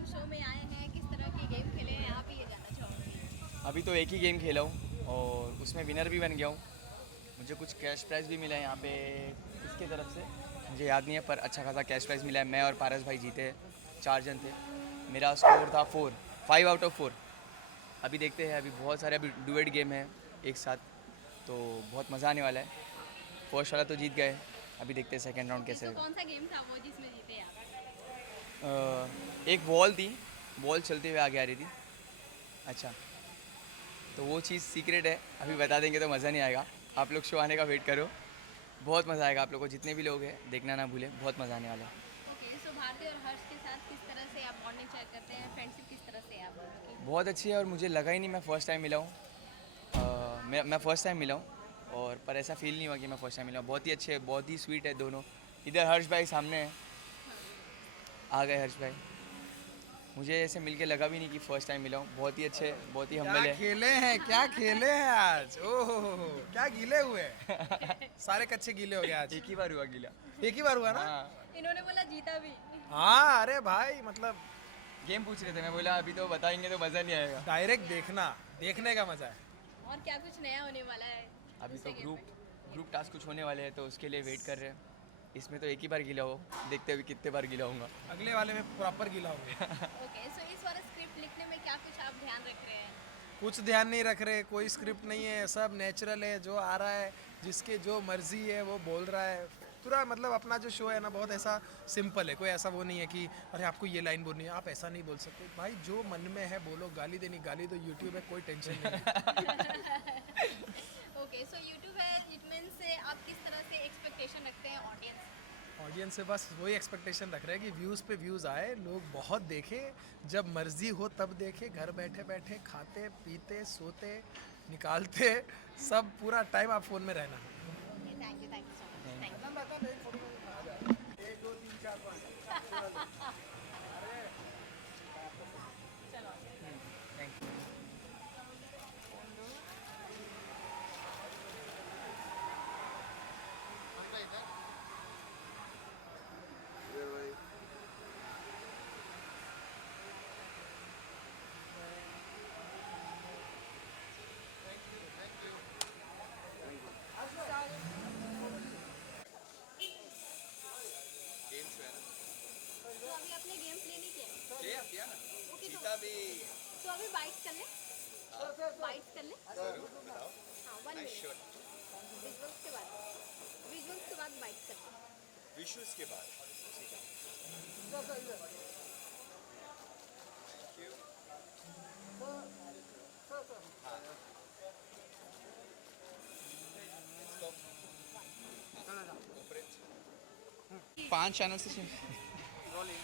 Game show में आए हैं, किस तरह के गेम खेले हैं आप, ये जानना चाहूँगी। अभी तो एक ही गेम खेला हूँ और उसमें विनर भी बन गया हूँ। मुझे कुछ कैश प्राइज़ भी मिला है यहाँ पे किसके तरफ से मुझे याद नहीं है, पर अच्छा खासा कैश प्राइज़ मिला है। मैं और पारस भाई जीते, 4 जन थे। मेरा स्कोर था 5 आउट ऑफ 4। अभी देखते हैं, अभी बहुत सारे अभी डुएट गेम है एक साथ, तो बहुत मज़ा आने वाला है। फर्स्ट वाला तो जीत गए, अभी देखते हैं सेकेंड राउंड ओके, कैसे सो होगा। कौन सा गेम था वो जिसमें जीते आप? एक वॉल थी, बॉल चलते हुए आगे आ रही थी। अच्छा, तो वो चीज़ सीक्रेट है, अभी बता देंगे तो मज़ा नहीं आएगा। आप लोग शो आने का वेट करो, बहुत मज़ा आएगा। आप लोग को जितने भी लोग हैं देखना ना भूलें, बहुत मज़ा आने वाला है। ओके, सो भारती और हर्ष के साथ किस तरह से आप बॉन्डिंग शेयर करते हैं, फ्रेंडशिप किस तरह से है आप दोनों की? बहुत अच्छी है और मुझे लगा ही नहीं मैं फ़र्स्ट टाइम मिला हूँ। मैं फ़र्स्ट टाइम मिला हूँ और पर ऐसा फील नहीं हुआ कि मैं फ़र्स्ट टाइम मिला हूँ। बहुत ही अच्छे, बहुत ही स्वीट है दोनों। इधर हर्ष भाई सामने है, आ गए हर्ष भाई। मुझे ऐसे मिलके लगा भी नहीं कि फ़र्स्ट टाइम मिला हूँ। बहुत ही अच्छे, बहुत ही क्या हम्बल है। खेले हैं, क्या खेले हैं आज। ओहो क्या गीले हुए सारे कच्चे गीले हो गए आज। एक ही बार हुआ गीला। एक ही बार हुआ ना। हाँ, इन्होंने बोला जीता भी। हाँ अरे भाई मतलब गेम पूछ रहे थे, मैं बोला अभी तो बताएंगे तो मज़ा नहीं आएगा। डायरेक्ट देखना, देखने का मजा है। और क्या कुछ नया होने वाला है अभी तो दूसरे गेम में? ग्रुप टास्क कुछ होने वाले हैं, तो उसके लिए वेट कर रहे हैं। इसमें तो एक ही बार गीला हो, देखते हुए कितने बार गीला होऊंगा। अगले वाले में प्रॉपर गीला होंगे। ओके, सो इस बार स्क्रिप्ट लिखने में क्या कुछ आप ध्यान रख रहे हैं? कुछ ध्यान नहीं रख रहे, कोई स्क्रिप्ट नहीं है, सब नेचुरल है, जो आ रहा है जिसके जो मर्जी है वो बोल रहा है। पूरा मतलब अपना जो शो है ना बहुत ऐसा सिंपल है, कोई ऐसा वो नहीं है कि अरे आपको ये लाइन बोलनी है आप ऐसा नहीं बोल सकते। भाई जो मन में है बोलो, गाली देनी गाली दो, यूट्यूब है कोई टेंशन नहीं है। ओके, सो यूट्यूब है, इट मीन्स से आप किस तरह से एक्सपेक्टेशन रखते हैं ऑडियंस? ऑडियंस से बस वही एक्सपेक्टेशन रख रहे हैं कि व्यूज़ पे व्यूज़ आए, लोग बहुत देखें, जब मर्जी हो तब देखें, घर बैठे बैठे खाते पीते सोते निकालते सब पूरा टाइम आप फ़ोन में रहना। Okay, thank you so much, thank you. चलो। Thank you. तो अभी आपने गेम प्ले नहीं किया? ओके, तो अभी बाइट्स कर ले, बाइट्स कर ले। हाँ, 1 मिनट। विजुअल्स के बाद, विजुअल्स के बाद बाइट्स करते हैं। विशुस के बाद ठीक है। पांच चैनल से बोले?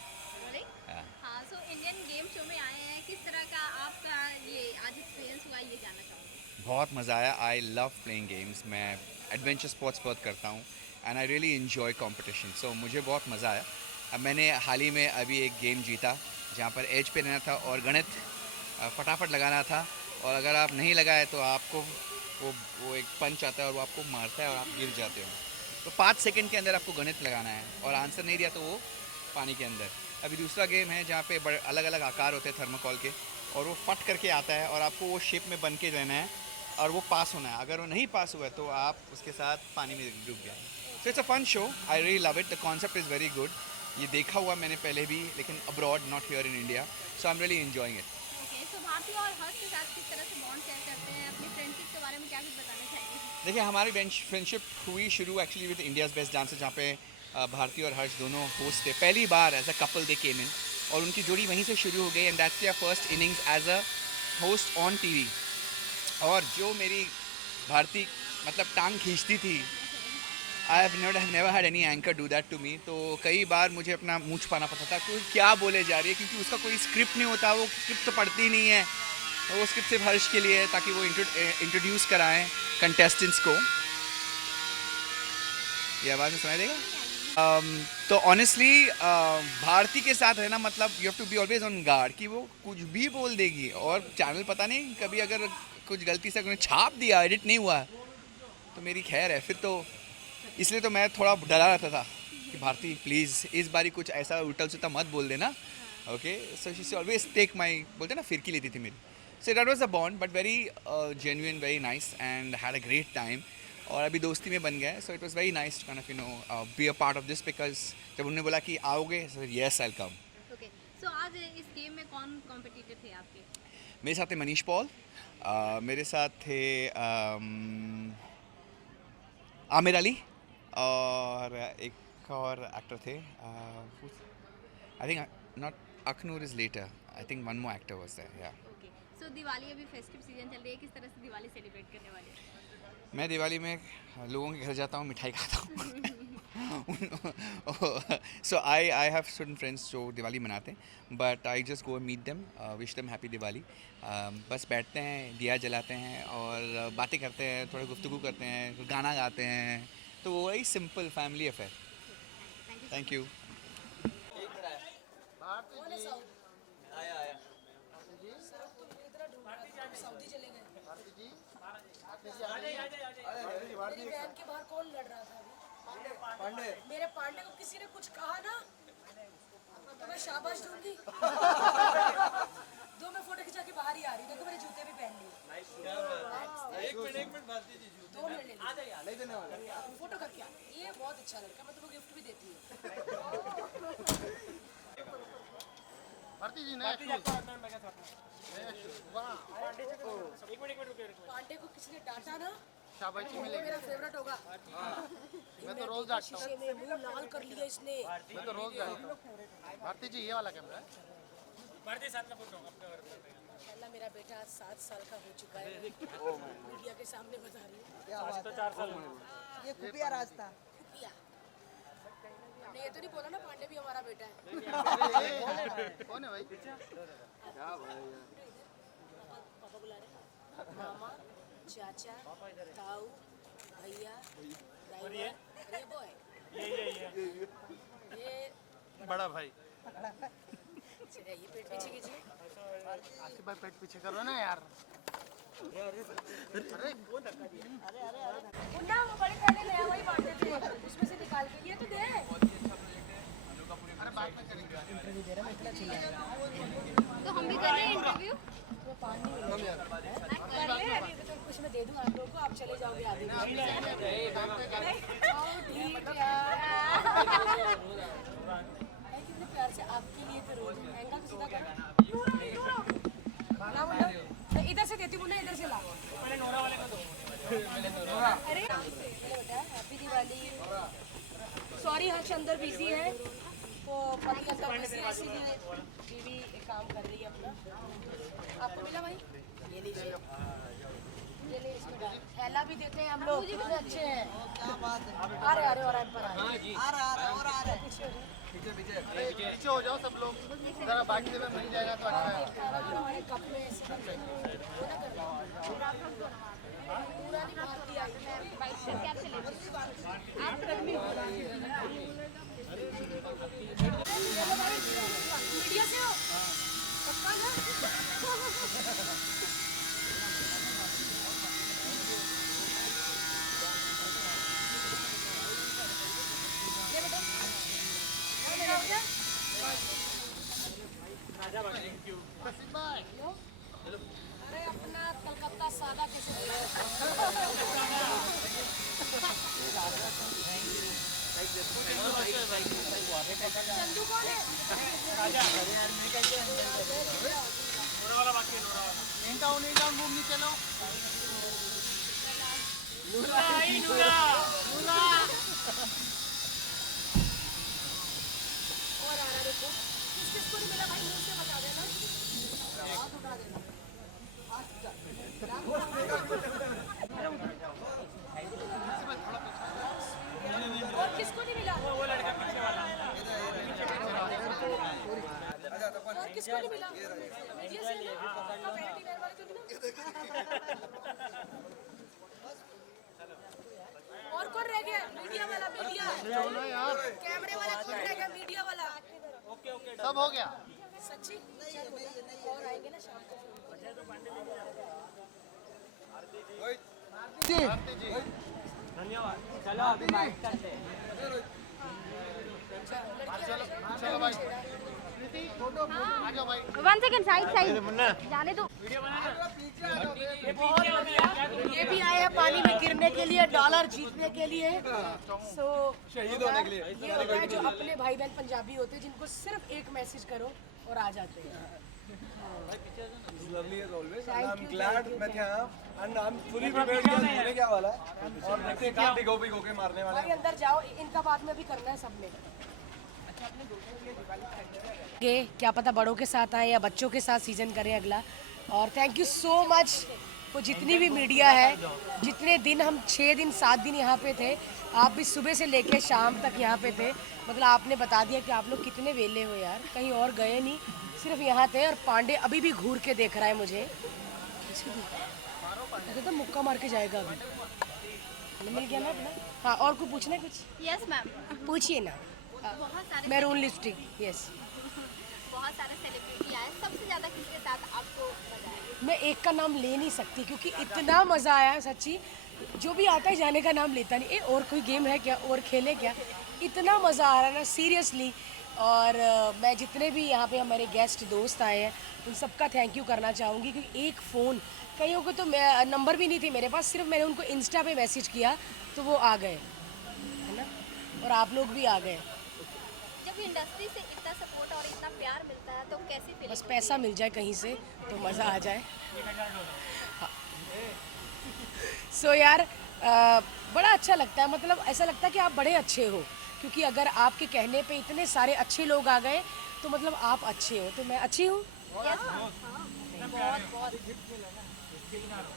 हाँ, सो इंडियन गेम शो में आए हैं, किस तरह का आपका ये आज एक्सपीरियंस हुआ, ये जानना चाहूँगी। बहुत मज़ा आया। I love playing games. मैं एडवेंचर स्पोर्ट्स बहुत करता हूँ and I really enjoy competition, so मुझे बहुत मज़ा आया। अब मैंने हाल ही में अभी एक गेम जीता जहाँ पर एज पे रहना था और गणित फटाफट लगाना था, और अगर आप नहीं लगाए तो आपको वो एक पंच आता है और वो आपको मारता है और आप गिर जाते हो। तो 5 सेकंड के अंदर आपको गणित लगाना है और आंसर नहीं दिया तो वो पानी के अंदर। अभी दूसरा गेम है जहाँ पे बड़े अलग अलग आकार होते हैं थर्माकोल के, और वो फट करके आता है और आपको वो शेप में बन के रहना है और वो पास होना है। अगर वो नहीं पास हुआ तो आप उसके साथ पानी में डूब गए। So it's a fun show, I really love it, the concept is very good. ये देखा हुआ मैंने पहले भी, लेकिन abroad, not here in India, so I am really enjoying it. Okay, so Bharti और हर्ष के साथ किस तरह से बॉन्ड शेयर करते हैं, अपनी फ्रेंडशिप के बारे में क्या कुछ बताना चाहेंगे? देखिए, हमारी फ्रेंडशिप हुई शुरू actually with India's Best dancer, जहाँ पे भारती और हर्ष दोनों होस्ट थे। पहली बार एज अ कपल दे केम इन और उनकी जोड़ी वहीं से शुरू हो गई and that's their first innings as a host on TV. और जो मेरी भारती मतलब टांग खींचती थी, I have never had any anchor do that to me. तो कई बार मुझे अपना मुँह छुपाना पड़ता था कि क्या बोले जा रही है, क्योंकि उसका कोई स्क्रिप्ट नहीं होता, वो स्क्रिप्ट तो पढ़ती नहीं है। तो वो स्क्रिप्ट सिर्फ हर्ष के लिए है ताकि वो इंट्रोड्यूस कराएं कंटेस्टेंट्स को। ये आवाज़ में सुनाई देगा? तो ऑनेस्टली भारती के साथ रहना मतलब you have to be always on guard कि वो कुछ भी बोल देगी, और चैनल पता नहीं कभी अगर कुछ गलती से उन्होंने छाप दिया, एडिट नहीं हुआ, तो मेरी खैर है फिर तो। इसलिए तो मैं थोड़ा डरा रहता था कि भारती प्लीज़ इस बारी कुछ ऐसा उल्टा सुल्टा मत बोल देना, Okay, so she used to always take my, बोलते हैं ना फिरकी लेती थी मेरी. So that was a bond, but very genuine, very nice, and had a great time. और अभी दोस्ती में बन गया है. So it was very nice to kind of be a part of this, because जब उन्होंने बोला कि आओगे, so yes I'll come. Okay so आज इस गेम में कौन कॉम्पिटिटर थे आपके? मेरे साथ थे मनीष पॉल, मेरे साथ थे आमिर अली, और एक और एक्टर थे. I think not Akhnoor is later. I think one more actor was there. Yeah okay so Diwali अभी फेस्टिव सीजन चल रही है, किस तरह से दिवाली सेलिब्रेट करने वाले हैं? मैं दिवाली में लोगों के घर जाता हूँ, मिठाई खाता हूँ. So I have certain friends जो दिवाली मनाते हैं, but I just go meet them, wish them happy Diwali. बस बैठते हैं, दिया जलाते हैं और बातें करते हैं, थोड़ा गुफ्तगू करते हैं, गाना गाते हैं. तो वो वही simple family affair. Thank you. मेरी वैन के बाहर कौन लड़ रहा था अभी? पांडे. मेरे पांडे को किसी ने कुछ कहा ना तो मैं शाबाश दूंगी. दो मैं फोटो खिंचा के बाहर ही आ रही हूँ. देखो मेरे जूते भी पहन लिए. एक मिनट भारती जी, 2 मिनट ले देने वाला. फोटो करके आ. ये बहुत अच्छा लड़का, मैं तुमको गिफ्ट भी देती हूँ. भारती जी ने पांडे को किसी ने डांटा ना, शाबाशी वो मिलेगी. मेरा फेवरेट होगा. मैं तो रोज डांटता हूँ. शीशे में मुंह लाल कर लिया इसने. मैं तो रोज डांटता हूँ. भारती जी ये वाला कैमरा है. अल्लाह मेरा बेटा आज 7 साल का हो चुका है. मीडिया के सामने बता रही हूँ. ये खुफिया रास्ता. खुफिया. हमने ये तो नहीं बोला ना पांडे भी हमारा बेटा है. कौन है भाई? पापा बुला रहे. मामा, चाचा, ताऊ, भैया, ड्राइवर, ये बॉय, ये बड़ा भाई. चलिए ये पेट पीछे कीजिए. आसिफ भाई पेट पीछे करो ना यार. अरे मुन्ना वो बड़े पहले नया वही बांटते थे, उसमें से निकाल के ये तो दे. अरे बात में करेंगे. तो हम भी कर रहे हैं इंटरव्यू. कर ले. अभी तो कुछ मैं दे दूँ आप लोगों को, आप चले जाओगे आगे. ठीक यार. मैं कितने प्यार से आपके लिए तो रोज महंगा तो सीधा कर. ला मुन्ना, मैं इधर से देती हूँ. मुन्ना इधर से ला. अरे बेटा हैप्पी दिवाली. सॉरी हर्ष अंदर बिजी है, वो पति अंदर बिजी है, इसीलिए बीवी एक काम कर रही है अपना. आपको मिला भाई? ये लीजिए. ये ले इसमें डाल. थैला भी देते हैं हम लोग, कितने अच्छे हैं. आ रहे और पर आ रहे. पीछे हो जाओ. पीछे हो जाओ सब लोग. जरा बाकी जगह मिल जाएगा तो अच्छा है. हमारे कप में ऐसे करते हैं. वो ना करना. पूरा नहीं भारती आई. बाइक करके आप चले जाइए. आप गर्मी मीडिया से हो पक्का ना. ये बेटा और मेरा हो गया. अरे अपना कलकत्ता सादा कैसे चंदू कौन है? मूव नहीं चलो. और आ रहा देखो. किसको नहीं मिला भाई, मुंह से बता देना. हाथ उठा देना. और किसको नहीं मिला? वो लड़का पीछे वाला. और किसको नहीं मिला? मीडिया से ना? आपका वैनिटी वेयर वाले तो नहीं ना? और कौन रह गया? मीडिया वाला. मीडिया कैमरे वाला कौन रह गया? मीडिया वाला. सब हो गया. सच्ची और आएंगे ना शाम को. भारती जी चलो भाई. प्रीति फोटो. जाओ भाई 1 सेकंड साइड जाने दो। ये भी आए हैं पानी में गिरने के लिए, डॉलर जीतने के लिए। सो शहीद होने के लिए ये होता है जो अपने भाई बहन पंजाबी होते हैं, जिनको सिर्फ एक मैसेज करो और आ जाते हैं। lovely as always and I'm glad मैं थे यहाँ and I'm fully prepared कि आज होने क्या वाला है और देखते हैं कहाँ भिगो के मारने वाला भाई अंदर जाओ, इनका बाद में भी करना है सबने। ये क्या पता बड़ों के साथ आए या बच्चों के साथ सीजन करें अगला। और थैंक यू सो मच वो जितनी भी मीडिया है, जितने दिन हम 6 दिन 7 दिन यहाँ पे थे, आप भी सुबह से लेके शाम तक यहाँ पे थे। मतलब आपने बता दिया कि आप लोग कितने वेले हो यार, कहीं और गए नहीं, सिर्फ यहाँ थे। और पांडे अभी भी घूर के देख रहा है मुझे, तो मुक्का मार के जाएगा अभी। मिल गया ना अपना? हाँ, और कुछ पूछना है? कुछ यस मैम। पूछिए ना। बहुत सारे मैरून लिपस्टिक, यस। बहुत सारे सेलिब्रिटी आए, सबसे ज्यादा किसके साथ आपको मजा आया? मैं एक का नाम ले नहीं सकती क्योंकि इतना मज़ा आया सच्ची। जो भी आता है जाने का नाम लेता नहीं। और कोई गेम है क्या, और खेले क्या? इतना मज़ा आ रहा है ना सीरियसली। और मैं जितने भी यहाँ पे हमारे गेस्ट दोस्त आए हैं उन सबका थैंक यू करना चाहूँगी, क्योंकि एक फ़ोन, कईयों को तो मैं नंबर भी नहीं थी मेरे पास, सिर्फ मैंने उनको इंस्टा पे मैसेज किया तो वो आ गए, है ना। और आप लोग भी आ गए। जब इंडस्ट्री से इतना सपोर्ट और इतना प्यार मिलता है तो कैसी फीलिंग? बस पैसा मिल जाए कहीं से तो मज़ा आ जाए। सो यार बड़ा अच्छा लगता है, मतलब ऐसा लगता है कि आप बड़े अच्छे हो, क्योंकि अगर आपके कहने पे इतने सारे अच्छे लोग आ गए तो मतलब आप अच्छे हो। तो मैं अच्छी हूँ।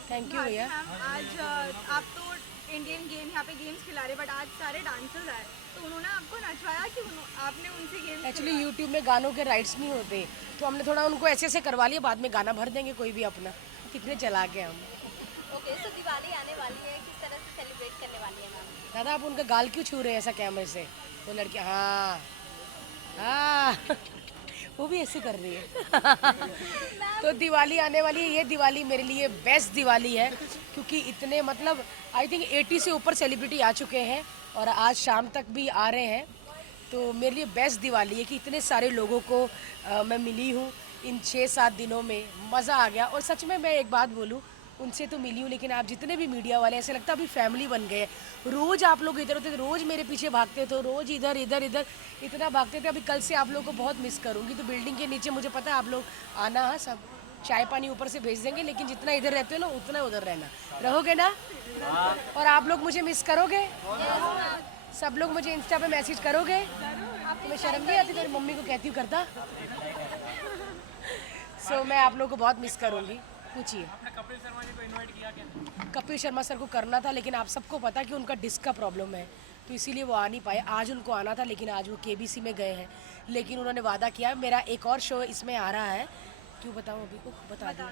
थैंक यू भैया। आज आप तो इंडियन गेम यहाँ पे गेम्स खिला रहे, बट आज सारे डांसर्स आए तो उन्होंने आपको नचवाया कि आपने उनसे गेम्स? एक्चुअली यूट्यूब में गानों के राइट्स नहीं होते, तो हमने थोड़ा उनको ऐसे ऐसे करवा लिया, बाद में गाना भर देंगे कोई भी अपना। कितने चला के हम। ओके, सो दिवाली आने वाली है, किस तरह से सेलिब्रेट करने वाली है मैम? दादा आप उनका गाल क्यों छू रहे हैं ऐसा कैमरे से? वो लड़की हाँ हाँ वो भी ऐसे कर रही है। तो दिवाली आने वाली है, ये दिवाली मेरे लिए बेस्ट दिवाली है, क्योंकि इतने मतलब आई थिंक 80 से ऊपर सेलिब्रिटी आ चुके हैं और आज शाम तक भी आ रहे हैं। तो मेरे लिए बेस्ट दिवाली है कि इतने सारे लोगों को मैं मिली हूँ इन 6-7 दिनों में। मज़ा आ गया। और सच में मैं एक बात बोलूँ, उनसे तो मिली हूँ, लेकिन आप जितने भी मीडिया वाले, ऐसे लगता है अभी फैमिली बन गए। रोज़ आप लोग इधर होते थे, रोज़ मेरे पीछे भागते थे, रोज़ इधर इधर इधर इतना भागते थे। अभी कल से आप लोग को बहुत मिस करूँगी। तो बिल्डिंग के नीचे मुझे पता है आप लोग आना है, सब चाय पानी ऊपर से भेज देंगे, लेकिन जितना इधर रहते हो ना उतना उधर रहना, रहोगे ना? और आप लोग मुझे मिस करोगे? सब लोग मुझे इंस्टा पे मैसेज करोगे? तुम्हें शर्म नहीं आती? मेरी मम्मी को कहती हूँ करता। सो मैं आप लोगों को बहुत मिस करूँगी। पूछिए। कपिल शर्मा जी को इनवाइट किया क्या? कपिल शर्मा सर को करना था, लेकिन आप सबको पता कि उनका डिस्क का प्रॉब्लम है, तो इसीलिए वो आ नहीं पाए। आज उनको आना था, लेकिन आज वो केबीसी में गए हैं। लेकिन उन्होंने वादा किया, मेरा एक और शो इसमें आ रहा है। क्यों बताऊँ अभी? बता दो।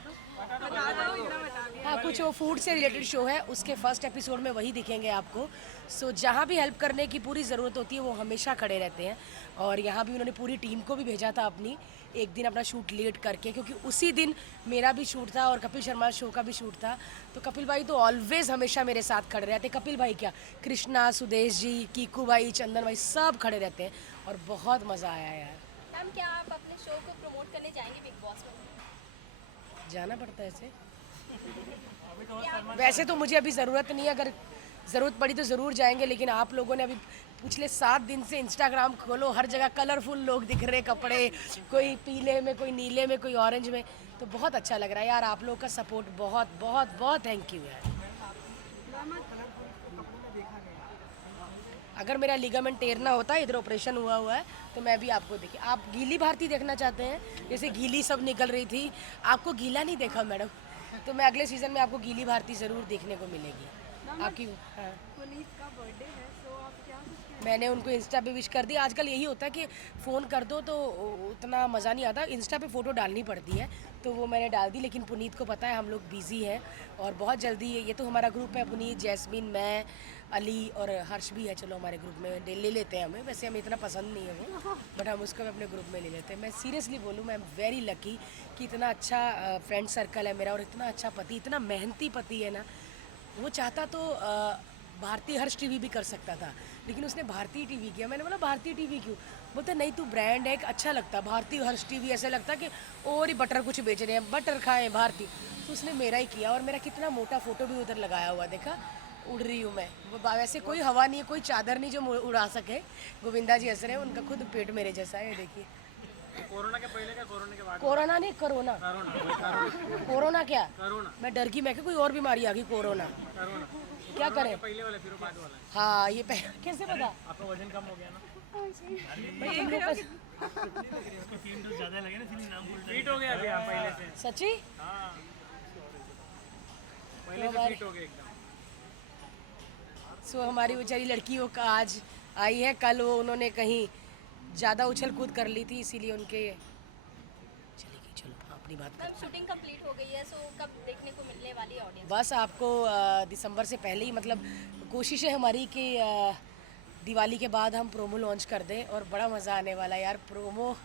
हाँ, कुछ वो फूड से रिलेटेड शो है, उसके फर्स्ट एपिसोड में वही दिखेंगे आपको। सो जहाँ भी हेल्प करने की पूरी ज़रूरत होती है वो हमेशा खड़े रहते हैं। और यहाँ भी उन्होंने पूरी टीम को भी भेजा था अपनी, एक दिन अपना शूट लेट करके, क्योंकि उसी दिन मेरा भी शूट था और कपिल शर्मा शो का भी शूट था। तो कपिल भाई तो ऑलवेज़ हमेशा मेरे साथ खड़े रहते हैं। कपिल भाई क्या, कृष्णा, सुदेश जी, कीकू भाई, चंदन भाई, सब खड़े रहते हैं और बहुत मज़ा आया यार। मैम क्या आप अपने शो को प्रमोट करने जाएंगे बिग बॉस में? जाना पड़ता है ऐसे। वैसे तो मुझे अभी ज़रूरत नहीं है, अगर ज़रूरत पड़ी तो ज़रूर जाएंगे। लेकिन आप लोगों ने अभी पिछले 7 दिन से इंस्टाग्राम खोलो, हर जगह कलरफुल लोग दिख रहे, कपड़े, कोई पीले में, कोई नीले में, कोई ऑरेंज में, तो बहुत अच्छा लग रहा है यार। आप लोग का सपोर्ट बहुत बहुत बहुत थैंक यू यार। अगर मेरा लिगामेंट टेरना होता, इधर ऑपरेशन हुआ है, तो मैं भी आपको देखी। आप गीली भारती देखना चाहते हैं? जैसे गीली सब निकल रही थी, आपको गीला नहीं देखा मैडम, तो मैं अगले सीज़न में आपको गीली भारती ज़रूर देखने को मिलेगी आपकी। हाँ, पुनीत का बर्थडे है, सो आप क्या मैंने उनको इंस्टा पे विश कर दी। आजकल यही होता है कि फ़ोन कर दो तो उतना मज़ा नहीं आता, इंस्टा पे फ़ोटो डालनी पड़ती है, तो वो मैंने डाल दी। लेकिन पुनीत को पता है हम लोग बिज़ी हैं और बहुत जल्दी ये तो हमारा ग्रुप है, पुनीत, जैस्मिन, मैं, अली और हर्ष भी है। चलो हमारे ग्रुप में ले लेते हैं हमें, वैसे हमें इतना पसंद नहीं है वो, बट हम उसको भी अपने ग्रुप में ले लेते हैं। मैं सीरियसली बोलूँ, मैं वेरी लकी कि इतना अच्छा फ्रेंड सर्कल है मेरा और इतना अच्छा पति, इतना मेहनती पति है ना। वो चाहता तो भारतीय हर्ष टीवी भी कर सकता था, लेकिन उसने भारतीय टीवी किया। मैंने बोला भारतीय टीवी क्यों? बोलता नहीं तू ब्रांड है, एक अच्छा लगता भारतीय हर्ष टीवी, ऐसा लगता कि और ही बटर कुछ बेच रहे हैं, बटर खाएं भारतीय। तो उसने मेरा ही किया और मेरा कितना मोटा फोटो भी उधर लगाया हुआ, देखा उड़ रही हूँ मैं। वैसे कोई हवा नहीं है, कोई चादर नहीं जो उड़ा सके। गोविंदा जी हंस रहे हैं, उनका खुद पेट मेरे जैसा है, देखिए। कोरोना के पहले का कोरोना के बाद? कोरोना नहीं, कोरोना। कोरोना क्या? मैं डर गई, मैं क्या कोई और बीमारी आ गई कोरोना। क्या करें? पहले वाला फिर बाद वाला? हाँ ये कैसे पता? आपका वजन कम हो गया ना? भाई तुम लोग का ज्यादा लगे ना, इसलिए नाम बोल फिट हो गया अभी आप पहले से। सच्ची? हाँ, पहले से फिट हो गए एकदम। सो हमारी बेचारी लड़की वो आज आई है, कल वो उन्होंने कहीं ज़्यादा उछल कूद कर ली थी, इसीलिए उनके चली गई। चलो अपनी बात मैम शूटिंग कंप्लीट हो गई है, सो कब देखने को मिलने वाली ऑडियंस? बस आपको दिसंबर से पहले ही, मतलब कोशिश है हमारी कि दिवाली के बाद हम प्रोमो लॉन्च कर दें और बड़ा मज़ा आने वाला है यार। प्रोमो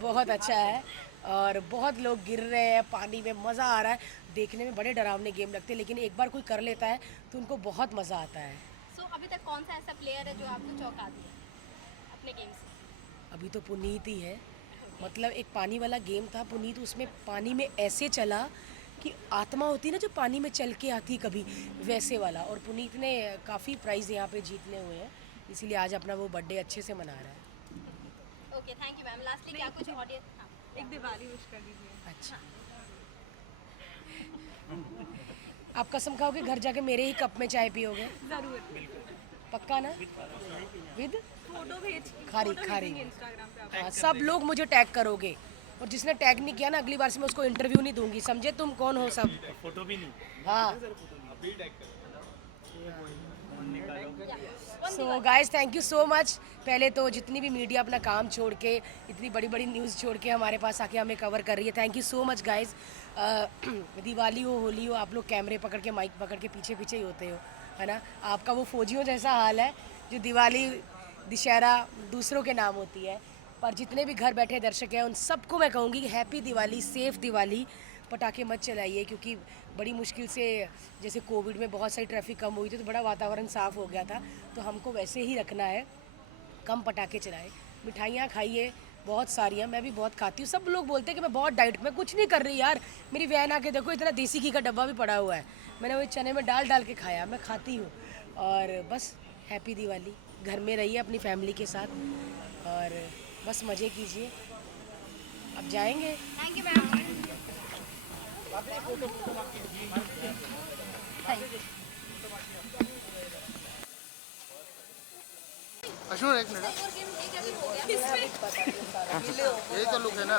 बहुत अच्छा है और बहुत लोग गिर रहे हैं पानी में, मज़ा आ रहा है देखने में। बड़े डरावने गेम लगते हैं, लेकिन एक बार कोई कर लेता है तो उनको बहुत मज़ा आता है। सो अभी तक कौन सा ऐसा प्लेयर है जो आपको चौंका दिया अपने गेम से? अभी तो पुनीत ही है, मतलब एक पानी वाला गेम था, पुनीत उसमें पानी में ऐसे चला कि आत्मा होती है ना जो पानी में चल के आती कभी, वैसे वाला। और पुनीत ने काफ़ी प्राइज़ यहाँ पे जीतने हुए हैं, इसीलिए आज अपना वो बर्थडे अच्छे से मना रहा है। Okay thank you ma'am. Lastly क्या कुछ ऑडियंस? एक दिवाली विश कर दीजिए। अच्छा आप कसम खाओगे घर जाके मेरे ही कप में चाय पियोगे? जरूर। पक्का ना? विद फोटो भेज खारी फोटो खारी। भेजेंगे इंस्टाग्राम पे आप। हाँ, सब लोग मुझे टैग करोगे और जिसने टैग नहीं किया ना अगली बार से मैं उसको इंटरव्यू नहीं दूंगी, समझे तुम कौन हो सब। फोटो भी नहीं? हाँ। So guys thank you so much. पहले तो जितनी भी मीडिया अपना काम छोड़ के, इतनी बड़ी बड़ी न्यूज़ छोड़ के हमारे पास आके हमें कवर कर रही है, thank you so much guys. Diwali हो, होली हो, आप लोग कैमरे पकड़ के, माइक पकड़ के पीछे पीछे ही होते हो, है ना। आपका वो फौजियों जैसा हाल है जो दिवाली दशहरा दूसरों के नाम होती है, पर जितने भी घर बैठे दर्शक हैं उन सबको मैं कहूँगी हैप्पी दिवाली, सेफ दिवाली। पटाखे मत चलाइए क्योंकि बड़ी मुश्किल से, जैसे कोविड में बहुत सारी ट्रैफिक कम हुई थी तो बड़ा वातावरण साफ़ हो गया था, तो हमको वैसे ही रखना है, कम पटाखे चलाएं, मिठाइयाँ खाइए बहुत सारी हैं, मैं भी बहुत खाती हूँ। सब लोग बोलते हैं कि मैं बहुत डाइट, मैं कुछ नहीं कर रही यार। मेरी वैन आके देखो, इतना देसी घी का डब्बा भी पड़ा हुआ है, मैंने वही चने में डाल के खाया, मैं खाती हूँ। और बस हैप्पी दिवाली, घर में रहिए अपनी फैमिली के साथ और बस मज़े कीजिए। अब जाएंगे। Thank you ma'am. अशोक एक मिनट, यही तो लुक है ना,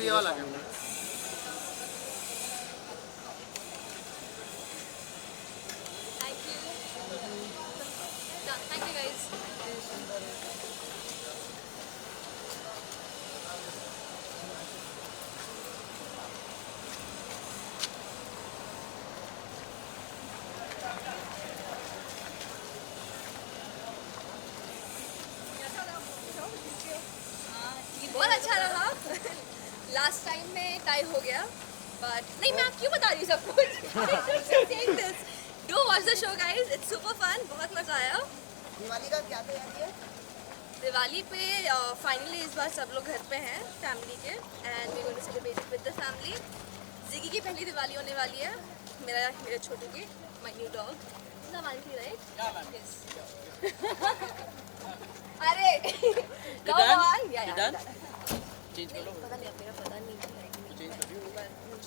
ये वाला कैमरा। Thank you guys. बहुत अच्छा रहा। लास्ट टाइम में टाई हो गया, बट नहीं, मैं आप क्यों बता रही हूँ सब कुछ? Do watch the show guys, it's super fun, बहुत मजा आया। दिवाली का क्या तैयारी है? दिवाली पे फाइनली इस बार सब लोग घर पे हैं फैमिली के, and we going to celebrate it with the family. Jiggy की पहली दिवाली होने वाली है, मेरे छोटू की, my new dog Navanshi, right? Yes. अरे कम ऑन या चेंज कर लो। पता नहीं, अब मेरा पता नहीं है।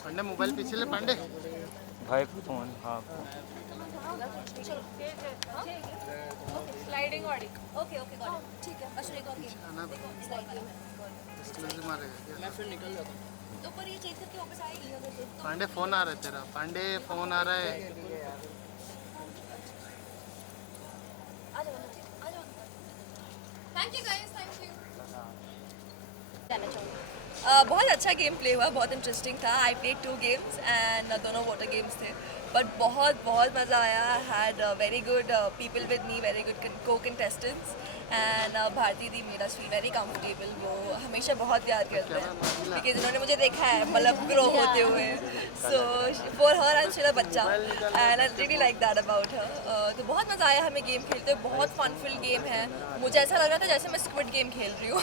पांडे मोबाइल पीछे ले पांडे। भाई फोन, हाँ sliding Audi. Okay okay got it, ठीक है। अश्विनी को एक्सक्लूसिव मारेगा क्या? फिर निकल जाता हूं तो, पर ये चेक करके वापस आएगी। पांडे फोन आ रहा है तेरा, पांडे फोन आ रहा है। आ जाओ आ जाओ। Thank you guys, thank you. जाना चाहूँगी। बहुत अच्छा गेम प्ले हुआ, बहुत इंटरेस्टिंग था। आई प्लेड 2 गेम्स एंड दोनों वाटर गेम्स थे, बट बहुत बहुत मज़ा आया. I had very good people with me, very good co contestants. And Bharti di made us feel very comfortable. वो हमेशा बहुत प्यार करते हैं बिकॉज उन्होंने मुझे देखा है मतलब ग्रो होते हुए. So for her I am still a बच्चा and I really like that about her. तो बहुत मज़ा आया हमें गेम खेलते हुए. बहुत फनफुल गेम है. मुझे ऐसा लग रहा था जैसे मैं स्क्विड गेम खेल रही हूँ.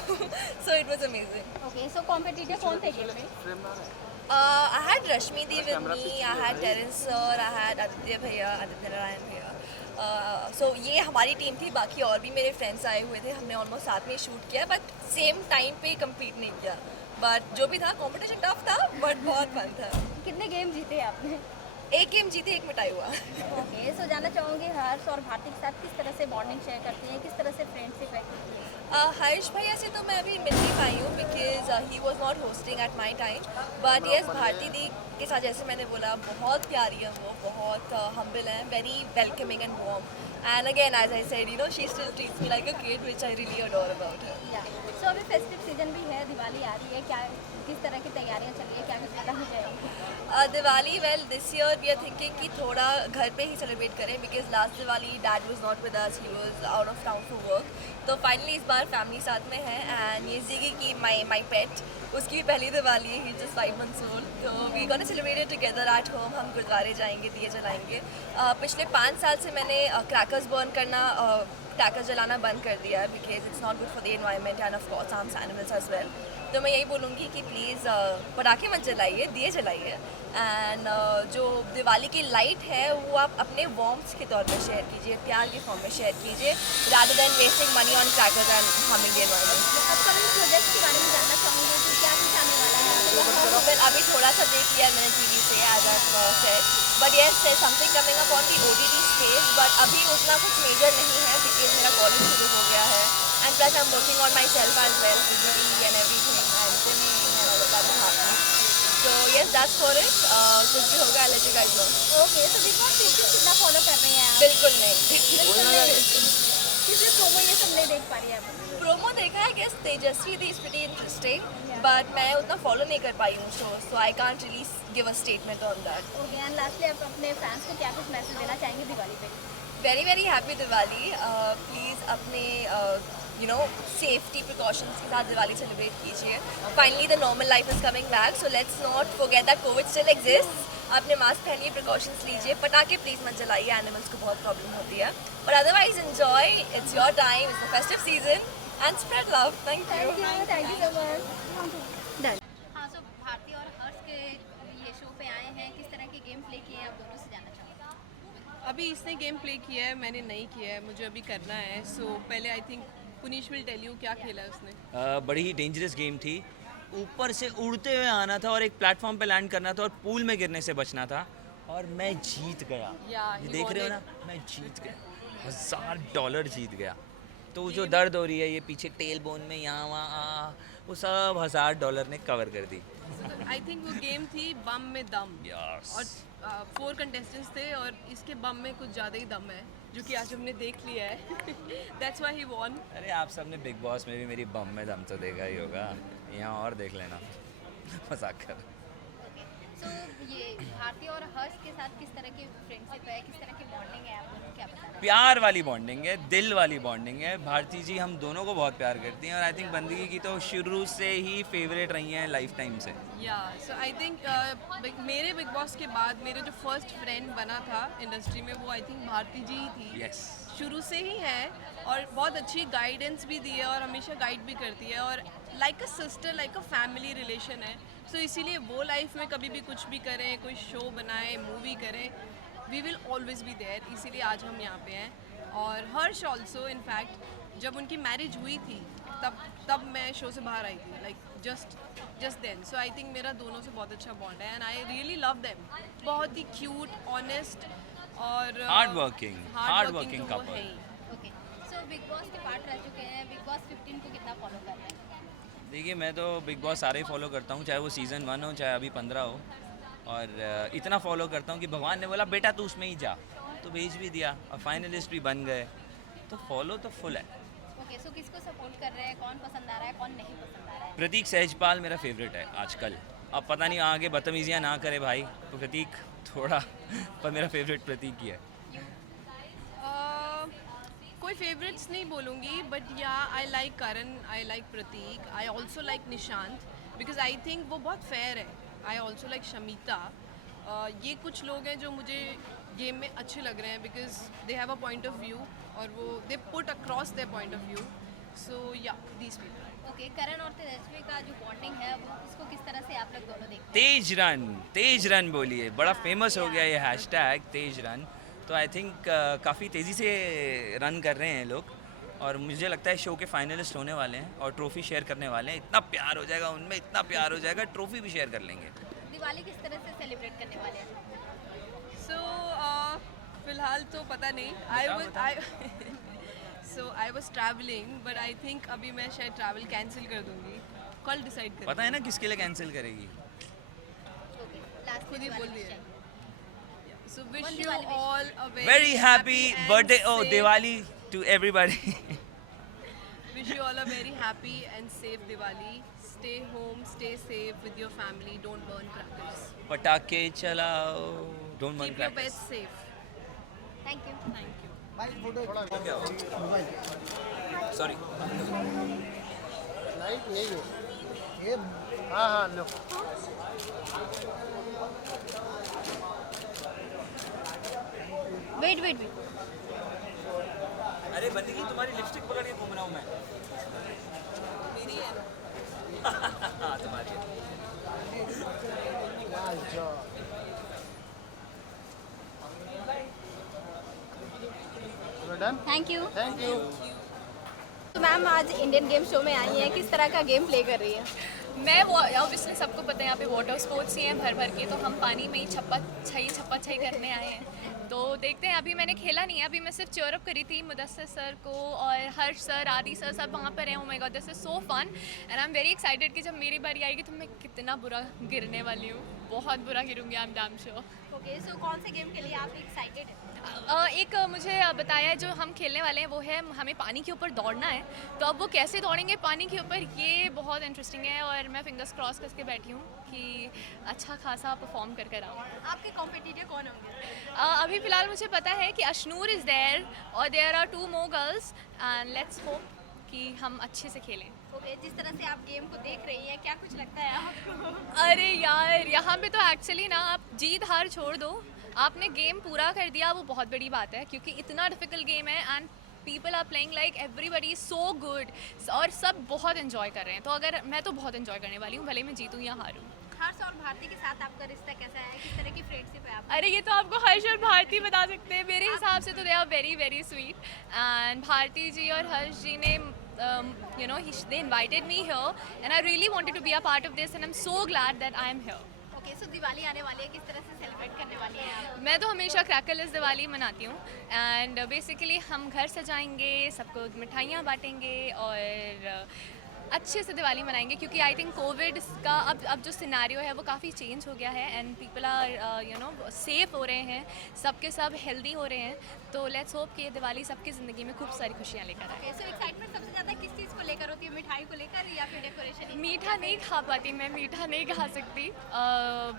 So it was amazing. Okay, so competitor कौन थे गेम में? I had Rashmi Di with me, I had Terence sir, I had Aditya भैया, आदित्य नारायण भैया. So ये हमारी टीम थी. बाकी और भी मेरे फ्रेंड्स आए हुए थे. हमने ऑलमोस्ट साथ में शूट किया बट सेम टाइम पे कम्पीट नहीं किया. बट जो भी था कॉम्पिटिशन टफ था बट बहुत फन था. कितने गेम जीते आपने? एक गेम जीते, एक मिटाई हुआ. ओके, सो जानना चाहूँगी हर्ष और भारती के साथ किस तरह से बॉन्डिंग शेयर करती हैं, किस तरह से फ्रेंडशिप रहती है? हर्ष भैया से तो मैं अभी मिल नहीं पाई हूँ because he was not hosting at my time. But yes, Bharti di के साथ जैसे मैंने बोला बहुत प्यारी है वो, बहुत हम्बल है, very welcoming and warm. And again as I said, you know, she still treats me like a kid which I really adore about her. Yeah so अभी फेस्टिव सीजन भी है, दिवाली आ रही है, क्या किस तरह की तैयारियां चल रही है, क्या कुछ बताना चाहेंगे? Diwali well this year we are thinking कि थोड़ा घर पे ही सेलिब्रेट करें because last Diwali dad was not with us, he was out of town for work. तो फाइनली इस बार फैमिली साथ में है. एंड ये जिगी की माई पेट, उसकी भी पहली दिवाली है, ही जस्ट 5 months old. तो we gonna celebrate it together at home. हम गुरुद्वारे जाएंगे, दिए जलाएंगे. पिछले 5 साल से मैंने क्रैकर्स बर्न करना, क्रैकर्स जलाना बंद कर दिया है because it's not good for the environment and of course harms animals as well. तो मैं यही बोलूँगी कि प्लीज़ पटाखे मत जलाइए, दिए जलाइए. एंड जो दिवाली की लाइट है वो आप अपने वॉर्म्स के तौर पर शेयर कीजिए, प्यार के फॉर्म में शेयर कीजिए, rather than wasting money on crackers and harming the environment. Upcoming project के बारे में जानना चाहूँगी कि क्या कुछ आने वाला है? Well, अभी थोड़ा सा देख लिया मैंने टीवी से as I said. But yes, there something coming up on the OTT space. बट अभी उतना कुछ मेजर नहीं है बिकॉज मेरा कॉलेज शुरू हो गया है. And plus I am working on myself as well, and everything and gymming and all of that happening. So yes, that's for it. कुछ भी होगा I'll let you guys know. Okay, तो big boss 16 कितना follow कर रहे हैं आप? बिल्कुल नहीं. किसी प्रोमो ये सब नहीं देख पा रही है आप? प्रोमो देखा है, गेस तेजस्वी दी इज प्रीटी इंटरेस्टिंग बट मैं उतना फॉलो नहीं कर पाई हूँ show. So I can't really give a statement on that. Okay, and lastly आप अपने फैंस को क्या कुछ मैसेज देना चाहेंगे दिवाली पे? Very very happy Diwali. Please अपने यू नो सेफ्टी प्रिकॉशंस के साथ दिवाली सेलिब्रेट कीजिए. Finally the normal life is coming back, so let's not forget that Covid still exist. अपने मास्क पहनिए, प्रिकॉशंस लीजिए, पटाखे प्लीज़ मत जलाइए, एनिमल्स को बहुत प्रॉब्लम होती है. But otherwise enjoy, it's your time, it's the festive season and spread love. Thank you. Thank you so much. Done. हाँ, सो भारती और हर्ष के ये शो पे आए हैं, किस तरह के गेम प्ले किए हैं, आप दोनों से जानना चाहूँगी. अभी इसने गेम प्ले किया है, मैंने नहीं किया है, मुझे अभी करना है. सो पहले I think Punish will tell you क्या खेला है उसने. बड़ी ही डेंजरस गेम थी. ऊपर से उड़ते हुए आना था और एक प्लेटफॉर्म पे लैंड करना था और पूल में गिरने से बचना था और मैं जीत गया. ये देख रहे हो ना, मैं जीत गया. $1000 जीत गया. तो जो दर्द हो रही है ये पीछे टेल बोन में, यहाँ वहाँ, वो सब $1000 ने कवर कर दी. आई थिंक वो गेम थी बम में दम. Yes. और 4 कंटेस्टेंट्स थे और इसके बम में कुछ ज़्यादा ही दम है जो कि आज हमने देख लिया है. That's why he won. अरे आप सबने बिग बॉस में भी मेरी बम में दम तो देखा ही होगा, यहाँ और देख लेना. मजाक कर. सो ये भारती और हर्ष के साथ किस तरह की फ्रेंडशिप है, किस तरह की बॉन्डिंग है, आप लोग क्या बताना? प्यार वाली बॉन्डिंग है, दिल वाली बॉन्डिंग है. भारती जी हम दोनों को बहुत प्यार करती हैं और आई थिंक बंदगी की तो शुरू से ही फेवरेट रही हैं लाइफ टाइम से. या सो आई थिंक मेरे बिग बॉस के बाद मेरे जो फर्स्ट फ्रेंड बना था इंडस्ट्री में वो आई थिंक भारती जी ही थी. यस. शुरू से ही है और बहुत अच्छी गाइडेंस भी दी है और हमेशा गाइड भी करती है और like a sister, like a family relation है. सो इसीलिए वो लाइफ में कभी भी कुछ भी करें, कोई शो बनाएं, मूवी करें, we will always be there. इसीलिए आज हम यहाँ पे हैं. और हर्ष ऑल्सो इनफैक्ट जब उनकी मैरिज हुई थी तब मैं शो से बाहर आई थी, like just then. So I think मेरा दोनों से बहुत अच्छा बॉन्ड है and I really love them. बहुत ही क्यूट, ऑनेस्ट और हार्ड वर्किंग तो वो कपल. है ही. ओके, सो बिग बॉस के पार्ट रह चुके हैं, बिग बॉस 15 को कितना फॉलो कर रहे हैं? देखिए मैं तो बिग बॉस सारे फॉलो करता हूँ, चाहे वो सीज़न 1 हो चाहे अभी 15 हो. और इतना फॉलो करता हूँ कि भगवान ने बोला बेटा तू उसमें ही जा, तो भेज भी दिया और फाइनलिस्ट भी बन गए. तो फॉलो तो फुल है. ओके, सो किसको सपोर्ट कर रहे हैं, कौन पसंद आ रहा है, कौन नहीं पसंद आ रहा है? प्रतीक सहजपाल मेरा फेवरेट है आजकल. अब पता नहीं आगे बदतमीजियाँ ना करे भाई, तो प्रतीक थोड़ा पर मेरा फेवरेट प्रतीक ही है। कोई फेवरेट्स नहीं बोलूँगी, but yeah I like Karan, I like Pratik, I also like Nishant, because I think वो बहुत फेयर है। I also like Shamita. ये कुछ लोग हैं जो मुझे गेम में अच्छे लग रहे हैं because they have a point of view और वो they put across their point of view. So yeah these people. Okay, करण और तेजस्वी का जो बॉन्डिंग है वो उसको किस तरह से आप लोग दोनों देखते हैं? तेज रन बोलिए, बड़ा फेमस हो गया ये हैशटैग तेज रन। तो आई थिंक काफ़ी तेज़ी से रन कर रहे हैं लोग, और मुझे लगता है शो के फाइनलिस्ट होने वाले हैं और ट्रॉफी शेयर करने वाले हैं। इतना प्यार हो जाएगा उनमें, इतना प्यार हो जाएगा, ट्रॉफी भी शेयर कर लेंगे। दिवाली किस तरह से सेलिब्रेट करने वाले हैं? सो फिलहाल तो पता नहीं। I was travelling, but I think अभी मैं शायद ट्रैवल कैंसिल कर दूंगी, कल डिसाइड कर। पता है ना किसके लिए कैंसिल करेगी? खुद ही बोल दिया। So wish you all a very happy birthday, oh Diwali to everybody. Wish you all a very happy and safe Diwali. Stay home, stay safe with your family. Don't burn crackers. पटाखे चलाओ, don't burn Keep your crackers. pets safe. Thank you. Thank you. Sorry. Light यही है ये। हाँ लो। Wait. अरे बंदगी, तुम्हारी lipstick पकड़ के घूम रहा हूँ मैं। मेरी है। हाँ तुम्हारी है। Thank you. Thank you. तो मैम आज इंडियन गेम शो में आई हैं, किस तरह का गेम प्ले कर रही है? मैं वो ऑब्वियसली सबको पता है यहाँ पे वाटर स्पोर्ट्स ही हैं भर के, तो हम पानी में ही छप्पा छई करने आए हैं। तो देखते हैं, अभी मैंने खेला नहीं है, अभी मैं सिर्फ चेयर अप करी थी मुदस्सिर सर को और हर्ष सर, आदि सर, सब वहाँ पर हैं। Oh my god, this is so fun and I am very excited कि जब मेरी बारी आएगी तो मैं कितना बुरा गिरने वाली हूँ, बहुत बुरा गिरूँगी, I am damn sure. Okay, so कौन से गेम के लिए आप एक्साइटेड हैं? एक मुझे बताया जो हम खेलने वाले हैं वो है हमें पानी के ऊपर दौड़ना है, तो अब वो कैसे दौड़ेंगे पानी के ऊपर, ये बहुत इंटरेस्टिंग है और मैं फिंगर्स क्रॉस करके बैठी हूँ कि अच्छा खासा परफॉर्म कर आऊँ। आपके कॉम्पिटिटर कौन होंगे? अभी फ़िलहाल मुझे पता है कि अशनूर इज़ देयर और there are 2 more girls and let's hope कि हम अच्छे से खेलें। ओके, जिस तरह से आप गेम को देख रही हैं, क्या कुछ लगता है आपको? अरे यार, यहाँ पे तो एक्चुअली ना आप जीत हार छोड़ दो, आपने गेम पूरा कर दिया, वो बहुत बड़ी बात है, क्योंकि इतना डिफ़िकल्ट गेम है and people are playing like everybody so good और सब बहुत इन्जॉय कर रहे हैं। तो अगर मैं तो बहुत इन्जॉय करने वाली हूँ, भले मैं जीतूँ या हारूँ। हर्ष और भारती के साथ आपका रिश्ता कैसा है? किस तरह की फ्रेंडशिप है आप? अरे ये तो आपको हर्ष और भारती बता सकते हैं, मेरे हिसाब से तो they are very very sweet and Bharti ji और हर्ष जी ने you know they invited me here and I really wanted to be a part of this and I'm so glad that I am here. Okay, so Diwali आने वाली है, किस तरह से celebrate करने वाली हैं आप? मैं तो हमेशा क्रैकरलेस दिवाली मनाती हूँ एंड बेसिकली हम घर सजाएंगे, सबको मिठाइयाँ बांटेंगे और अच्छे से दिवाली मनाएंगे, क्योंकि आई थिंक कोविड का अब जो सिनेरियो है वो काफ़ी चेंज हो गया है and people are you know safe हो रहे हैं, सबके सब हेल्दी हो रहे हैं। तो लेट्स होप कि ये दिवाली सबकी ज़िंदगी में खूब सारी खुशियाँ लेकर आए। सो एक्साइटमेंट सबसे ज़्यादा किस चीज़ को लेकर होती है? मिठाई को लेकर या फिर डेकोरेशन? मीठा नहीं खा पाती मैं, मीठा नहीं खा सकती,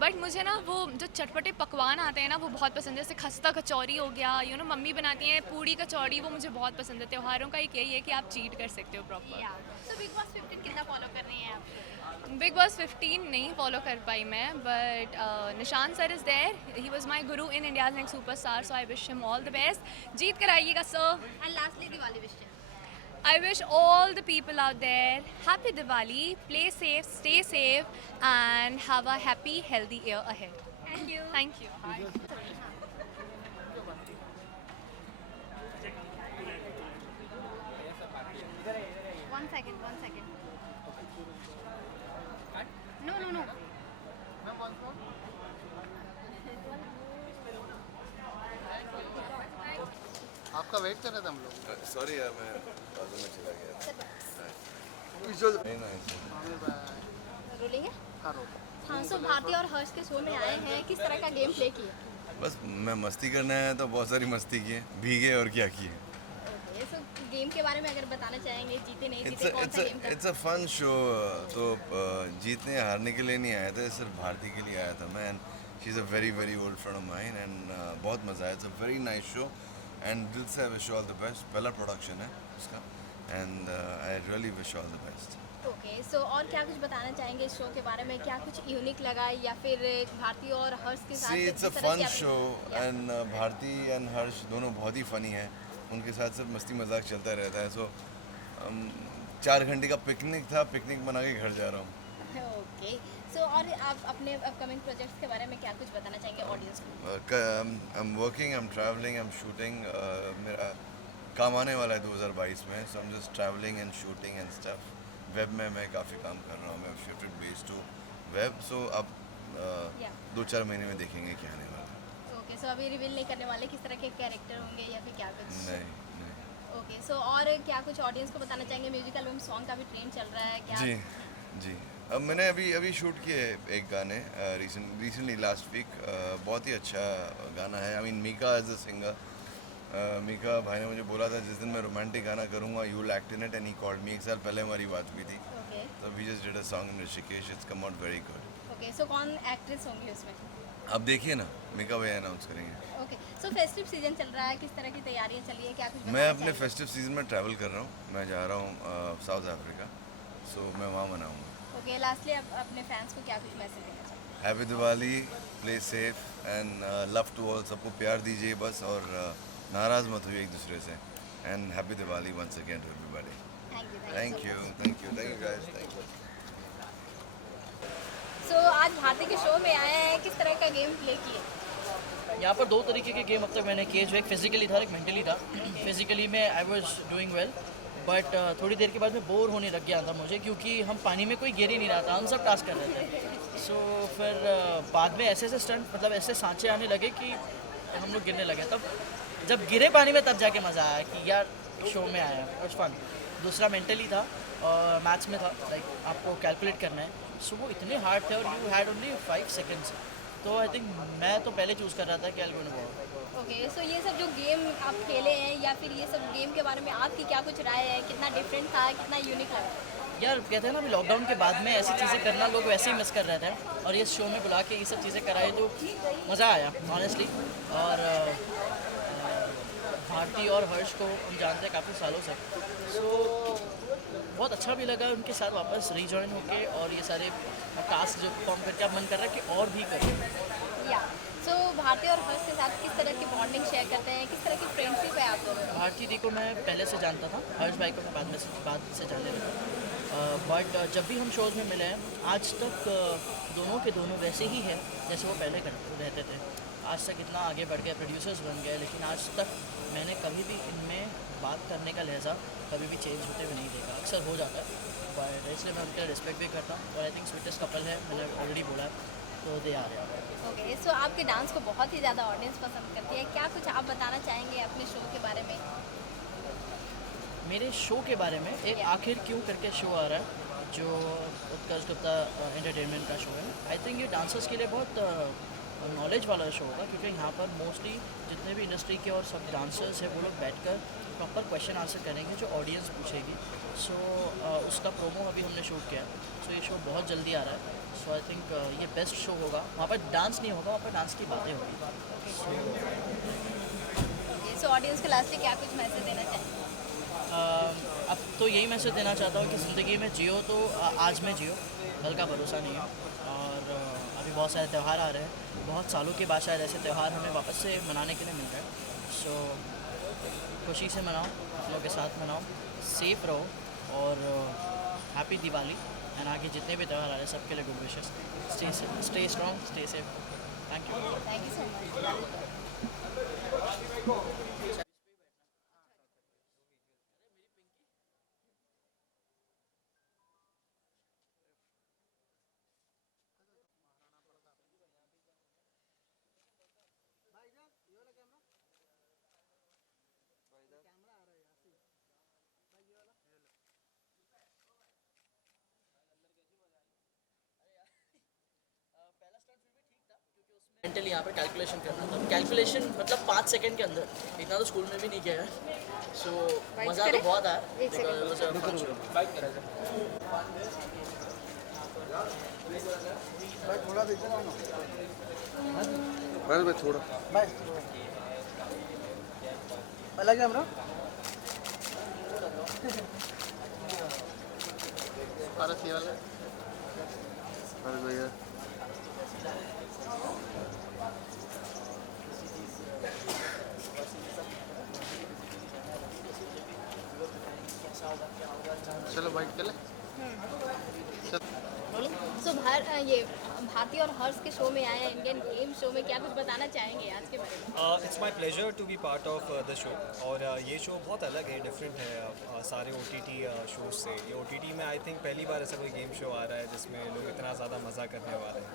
बट मुझे ना वो जो चटपटे पकवान आते हैं ना वो बहुत पसंद है, जैसे खस्ता कचौरी हो गया, यू नो मम्मी बनाती हैं पूड़ी कचौड़ी, वो मुझे बहुत पसंद है। त्योहारों का एक यही है कि आप चीट कर सकते हो प्रॉपर। तो बिग बॉस 15 कितना फॉलो कर रही हैं आप? बिग बॉस 15 नहीं फॉलो कर पाई मैं, but Nishant sir is there, he was my guru in India's Next Superstar, so I wish him all the best. जीत कर आइएगा sir. And lastly Diwali wish. I wish all the people out there happy Diwali, play safe, stay safe and have a happy, healthy year ahead. Thank you. Thank you. One second. No. आपका wait कर रहे थे हम लोग। Sorry यार, मैं बाजू में चला गया। रोलिंग है? हाँ, सो भारती और हर्ष के शो में आए हैं, किस तरह का गेम प्ले किया? बस मैं मस्ती करने आया तो बहुत सारी मस्ती की है, भीगे और क्या किए। ओके, सो गेम के बारे में अगर बताना चाहेंगे, जीते नहीं जीते कौन सा गेम था? It's a fun show. तो जीतने हारने के लिए नहीं आया था, सिर्फ भारती के लिए आया था मैं। And she is a very very old friend of mine and बहुत मज़ा आया। It's a very nice show and दिल से I wish all the best. पहला प्रोडक्शन है उसका and I really wish all the best. Okay, so और क्या कुछ बताना चाहेंगे इस शो के बारे में? क्या कुछ यूनिक लगा या फिर भारती और हर्ष के साथ? See it's a fun show and Bharti and Harsh दोनों बहुत ही फ़नी है। उनके साथ सिर्फ मस्ती मजाक चलता रहता है। सो 4 घंटे का पिकनिक था, पिकनिक बना के घर जा रहा हूँ। ओके, सो और आप अपने अपकमिंग प्रोजेक्ट्स के बारे में क्या कुछ बताना चाहेंगे ऑडियंस को? I am working, I am travelling, I am shooting. मेरा काम आने वाला है 2022 में। So I am just travelling and shooting and stuff. Web में मैं काफ़ी काम कर रहा हूँ। मैं shifted base to web. So अब 2-4 महीने में देखेंगे क्या आने वाला है। ओके, सो अभी रिवील नहीं करने वाले किस तरह के कैरेक्टर होंगे या फिर क्या कुछ? नहीं। ओके, सो और क्या कुछ ऑडियंस को बताना चाहेंगे? म्यूजिक एल्बम सॉन्ग का भी ट्रेंड चल रहा है क्या? जी। अब मैंने अभी शूट किए एक गाने रिसेंटली लास्ट वीक। बहुत ही अच्छा गाना है। I mean Mika as a singer. Mika भाई ने मुझे बोला था जिस दिन मैं रोमांटिक गाना करूँगा you will act in it and he called me. 1 साल पहले हमारी बात हुई थी। ओके, तो we just did a song in Rishikesh. It's come out very good. Okay, so कौन एक्ट्रेस होंगी उसमें? अब देखिए ना, मीका भाई अनाउंस करेंगे। ओके, सो फेस्टिव सीजन चल रहा है, किस तरह की तैयारियां चल रही है, क्या कुछ मैं बताना अपने चाहेंगे? फेस्टिव सीजन में ट्रैवल कर रहा हूँ। मैं जा रहा हूँ साउथ अफ्रीका। सो मैं वहाँ मनाऊँगा। ओके, लास्टली आप अपने फैंस को क्या कुछ मैसेज देना चाहेंगे? Happy Diwali, play safe and love to all. सबको प्यार दीजिए बस और नाराज़ मत हुई एक दूसरे से। And happy Diwali once again to everybody. Thank you guys, thank you. So आज भारती के शो में आए हैं, किस तरह का गेम प्ले किए? यहाँ पर 2 तरीके के गेम अब तक मैंने किए, जो एक फिजिकली था, एक मेंटली था। फिजिकली में I was doing well, but थोड़ी देर के बाद में बोर होने लग गया था मुझे, क्योंकि हम पानी में कोई गिर ही नहीं रहा था, हम सब टास्क कर रहे थे। सो फिर बाद में ऐसे स्टंट, मतलब ऐसे सांचे आने लगे कि हम लोग गिरने लगे। तब जब गिरे पानी में तब जाके मज़ा आया कि यार शो में आया, इट्स फन। दूसरा मेंटली था और मैथ्स में था, लाइक आपको कैलकुलेट करना है। सो वो इतने हार्ड थे और यू हैड ओनली 5 सेकेंड्स। तो आई थिंक मैं तो पहले चूज़ कर रहा था कि आई विल गो। ओके, सो ये सब जो गेम आप खेले हैं या फिर ये सब गेम के बारे में आपकी क्या कुछ राय है? कितना डिफरेंट था, कितना यूनिक लगा? यार कहते हैं ना, अभी लॉकडाउन के बाद में ऐसी चीज़ें करना लोग वैसे ही मिस कर रहे थे, और ये शो में बुला के ये सब चीज़ें कराई तो मज़ा आया ऑनेस्टली। और भारती और हर्ष को हम जानते हैं काफ़ी सालों से। सो बहुत अच्छा भी लगा उनके साथ वापस रीजॉइन होके, और ये सारे टास्क जो परफॉर्म करके अब मन कर रहा है कि और भी करें। या सो भारती और हर्ष के साथ किस तरह की बॉन्डिंग शेयर करते हैं, किस तरह की फ्रेंडशिप है आप दोनों? भारती दी को मैं पहले से जानता था, हर्ष भाई को मैं बाद से जानने लगा। बट जब भी हम शोज़ में मिले हैं आज तक दोनों के दोनों वैसे ही हैं जैसे वो पहले रहते थे। आज तक इतना आगे बढ़ गए, प्रोड्यूसर्स बन गए, लेकिन आज तक मैंने कभी भी इनमें बात करने का लहजा कभी भी चेंज होते हुए नहीं देखा। अक्सर हो जाता है, बट इसलिए मैं उनका रिस्पेक्ट भी करता हूँ। और आई थिंक स्वीटेस्ट कपल है, मैंने ऑलरेडी बोला है, तो दे आ रहे हैं। ओके, सो आपके डांस को बहुत ही ज़्यादा ऑडियंस पसंद करती है, क्या कुछ आप बताना चाहेंगे अपने शो के बारे में? मेरे शो के बारे में एक आखिर क्यों करके शो आ रहा है, जो उत्कर्ष गुप्ता एंटरटेनमेंट का शो है। आई थिंक ये डांसर्स के लिए बहुत नॉलेज वाला शो होगा, क्योंकि यहाँ पर मोस्टली जितने भी इंडस्ट्री के और सब डांसर्स हैं वो लोग बैठकर प्रॉपर क्वेश्चन आंसर करेंगे जो ऑडियंस पूछेगी। सो उसका प्रोमो अभी हमने शूट किया। सो ये शो बहुत जल्दी आ रहा है। सो आई थिंक ये बेस्ट शो होगा। वहाँ पर डांस नहीं होगा, वहाँ पर डांस की बातें होगी। सो ऑडियंस को लास्टली क्या कुछ मैसेज देना चाहिए? अब तो यही मैसेज देना चाहता हूँ कि ज़िंदगी में जियो तो आज में जियो, कल का भरोसा नहीं है। और अभी बहुत सारे त्यौहार आ रहे हैं, बहुत सालों के बाद शायद ऐसे त्यौहार हमें वापस से मनाने के लिए मिल रहे हैं। सो खुशी से मनाओ, आप लोगों के साथ मनाओ, सेफ रहो और हैप्पी दिवाली। एंड आगे जितने भी त्यौहार आ रहे हैं सबके लिए good wishes. Stay strong, stay safe. Thank you so much. पहला स्टार्ट फिर भी ठीक था, क्योंकि उसमें मेंटली यहाँ पे कैलकुलेशन करना था। कैलकुलेशन मतलब 5 सेकंड के अंदर, इतना तो स्कूल में भी नहीं किया है। सो मज़ा तो बहुत आया। थोड़ा देखो ना थोड़ा अलग है हमरा पारस ये वाला भैया चलो बाइट कर ले। सो ये भारती और हर्ष के शो में आए हैं, इंडियन गेम शो में, क्या कुछ बताना चाहेंगे आज के बारे में? It's my pleasure to be part of the show. और ये शो बहुत अलग है, डिफरेंट है सारे OTT शोज से। ये OTT में आई थिंक पहली बार ऐसा कोई गेम शो आ रहा है जिसमें लोग इतना ज़्यादा मज़ा करने वाले हैं।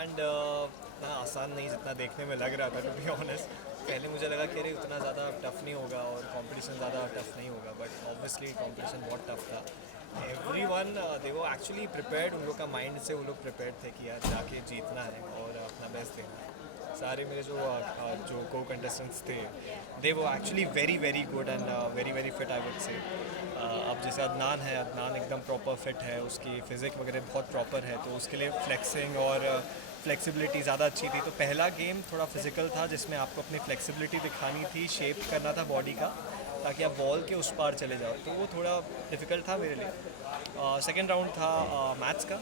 एंड इतना आसान नहीं जितना देखने में लग रहा था, टू बी ऑनेस्ट। पहले मुझे लगा कि अरे उतना ज़्यादा टफ नहीं होगा और कंपटीशन ज़्यादा टफ नहीं होगा, बट ऑब्वियसली कंपटीशन बहुत टफ था। एवरीवन दे वो एक्चुअली प्रिपेयर्ड, उन लोग का माइंड से वो लोग प्रिपेयर्ड थे कि यार जाके जीतना है और अपना बेस्ट देना है। सारे मेरे जो को कंटेस्टेंट्स थे, दे वो actually very very good and very very fit I would से। अब जैसे अदनान है, अदनान एकदम प्रॉपर फिट है, उसकी फिज़िक वगैरह बहुत प्रॉपर है, तो उसके लिए फ्लेक्सिंग और फ्लेक्सिबिलिटी ज़्यादा अच्छी थी। तो पहला गेम थोड़ा फिजिकल था जिसमें आपको अपनी फ्लेक्सिबिलिटी दिखानी थी, शेप करना था बॉडी का ताकि आप वॉल के उस पार चले जाओ, तो वो थोड़ा डिफ़िकल्ट था मेरे लिए। सेकेंड राउंड था मैथ्स का,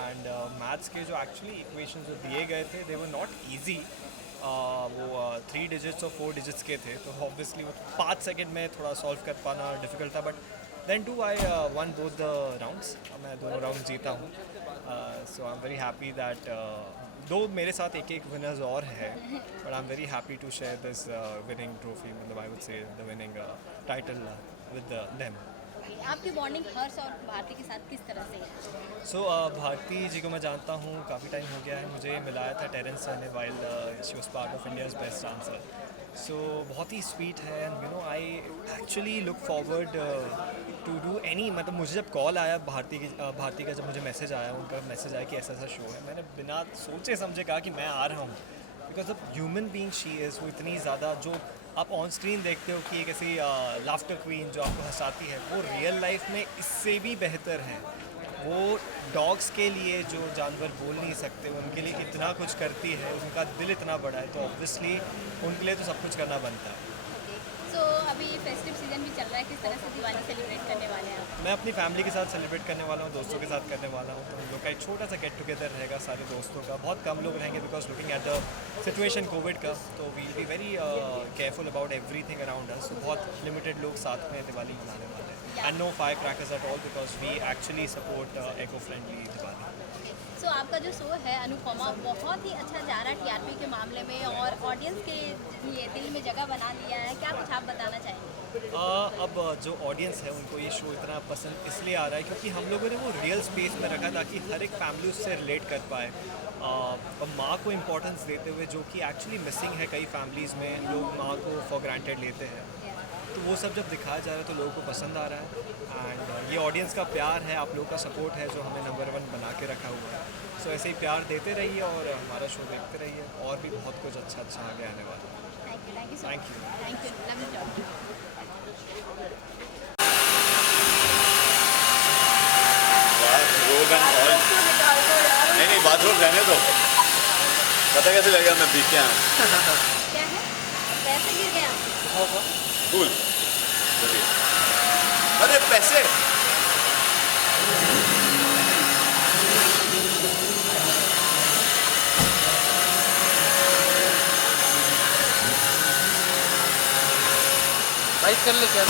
एंड मैथ्स के जो एक्चुअली इक्वेशन जो दिए गए थे दे वर नॉट ईजी। वो 3 डिजिट्स और 4 डिजिट्स के थे, तो ऑब्वियसली वो 5 सेकेंड में थोड़ा सॉल्व कर पाना डिफ़िकल्ट था। But then too I won both the rounds, मैं दोनों राउंड जीता हूँ। So I am very happy that दो मेरे साथ एक विनर्स और है, but I am very happy to share this winning trophy, मतलब I would say the winning title with them. आपकी बॉन्डिंग हर्ष और भारती के साथ किस तरह से है? सो भारती जी को मैं जानता हूँ काफ़ी टाइम हो गया है, मुझे मिलाया था टेरेंस सर ने while she was part of India's Best Dancer. So बहुत ही स्वीट है, and you know I actually look forward to do any, मतलब मुझे जब कॉल आया भारती का, जब मुझे मैसेज आया, उनका मैसेज आया कि ऐसा ऐसा शो है, मैंने बिना सोचे समझे कहा कि मैं आ रहा हूँ। Because of human being she is, वो इतनी ज़्यादा, जो आप ऑन स्क्रीन देखते हो कि एक ऐसी लाफ्टर क्वीन जो आपको हंसाती है, वो रियल लाइफ में इससे भी बेहतर है। वो डॉग्स के लिए जो जानवर बोल नहीं सकते, उनके लिए इतना कुछ करती है, उनका दिल इतना बड़ा है, तो ऑब्वियसली उनके लिए तो सब कुछ करना बनता है। तो अभी फेस्टिव सीजन भी चल रहा है, किस तरह से दिवाली सेलिब्रेट करने वाले हैं आप? मैं अपनी फैमिली के साथ सेलिब्रेट करने वाला हूँ, दोस्तों के साथ करने वाला हूँ। तो हम लोग का एक छोटा सा गेट टुगेदर रहेगा सारे दोस्तों का, बहुत कम लोग रहेंगे because looking at the situation COVID का, तो we be very careful about everything around us. तो बहुत लिमिटेड लोग साथ में दिवाली मनाने वाले हैं, and no fire crackers at all because we actually support eco friendly Diwali. So आपका जो शो है अनुपमा, बहुत ही अच्छा जा रहा है TRP के मामले में, और ऑडियंस के लिए दिल में जगह बना लिया है, क्या कुछ आप बताना चाहेंगे? अब जो ऑडियंस है उनको ये शो इतना पसंद इसलिए आ रहा है क्योंकि हम लोगों ने वो रियल स्पेस में रखा ताकि हर एक फैमिली उससे रिलेट कर पाए। और माँ को इम्पोर्टेंस देते हुए, जो कि एक्चुअली मिसिंग है कई फैमिलीज़ में, लोग माँ को फॉर ग्रांटेड लेते हैं, तो वो सब जब दिखाया जा रहा है तो लोगों को पसंद आ रहा है। एंड ये ऑडियंस का प्यार है, आप लोगों का सपोर्ट है जो हमें नंबर 1 बना के रखा हुआ है। सो ऐसे ही प्यार देते रहिए और हमारा शो देखते रहिए, और भी बहुत कुछ अच्छा आगे आने वाला है। Thank you. नहीं बाथरूम रहने दो, पता कैसे लगेगा मैं पी के आया। क्या है? पैसे गिर गए आपके? कूल। अरे पैसे बाइट कर ले क्या?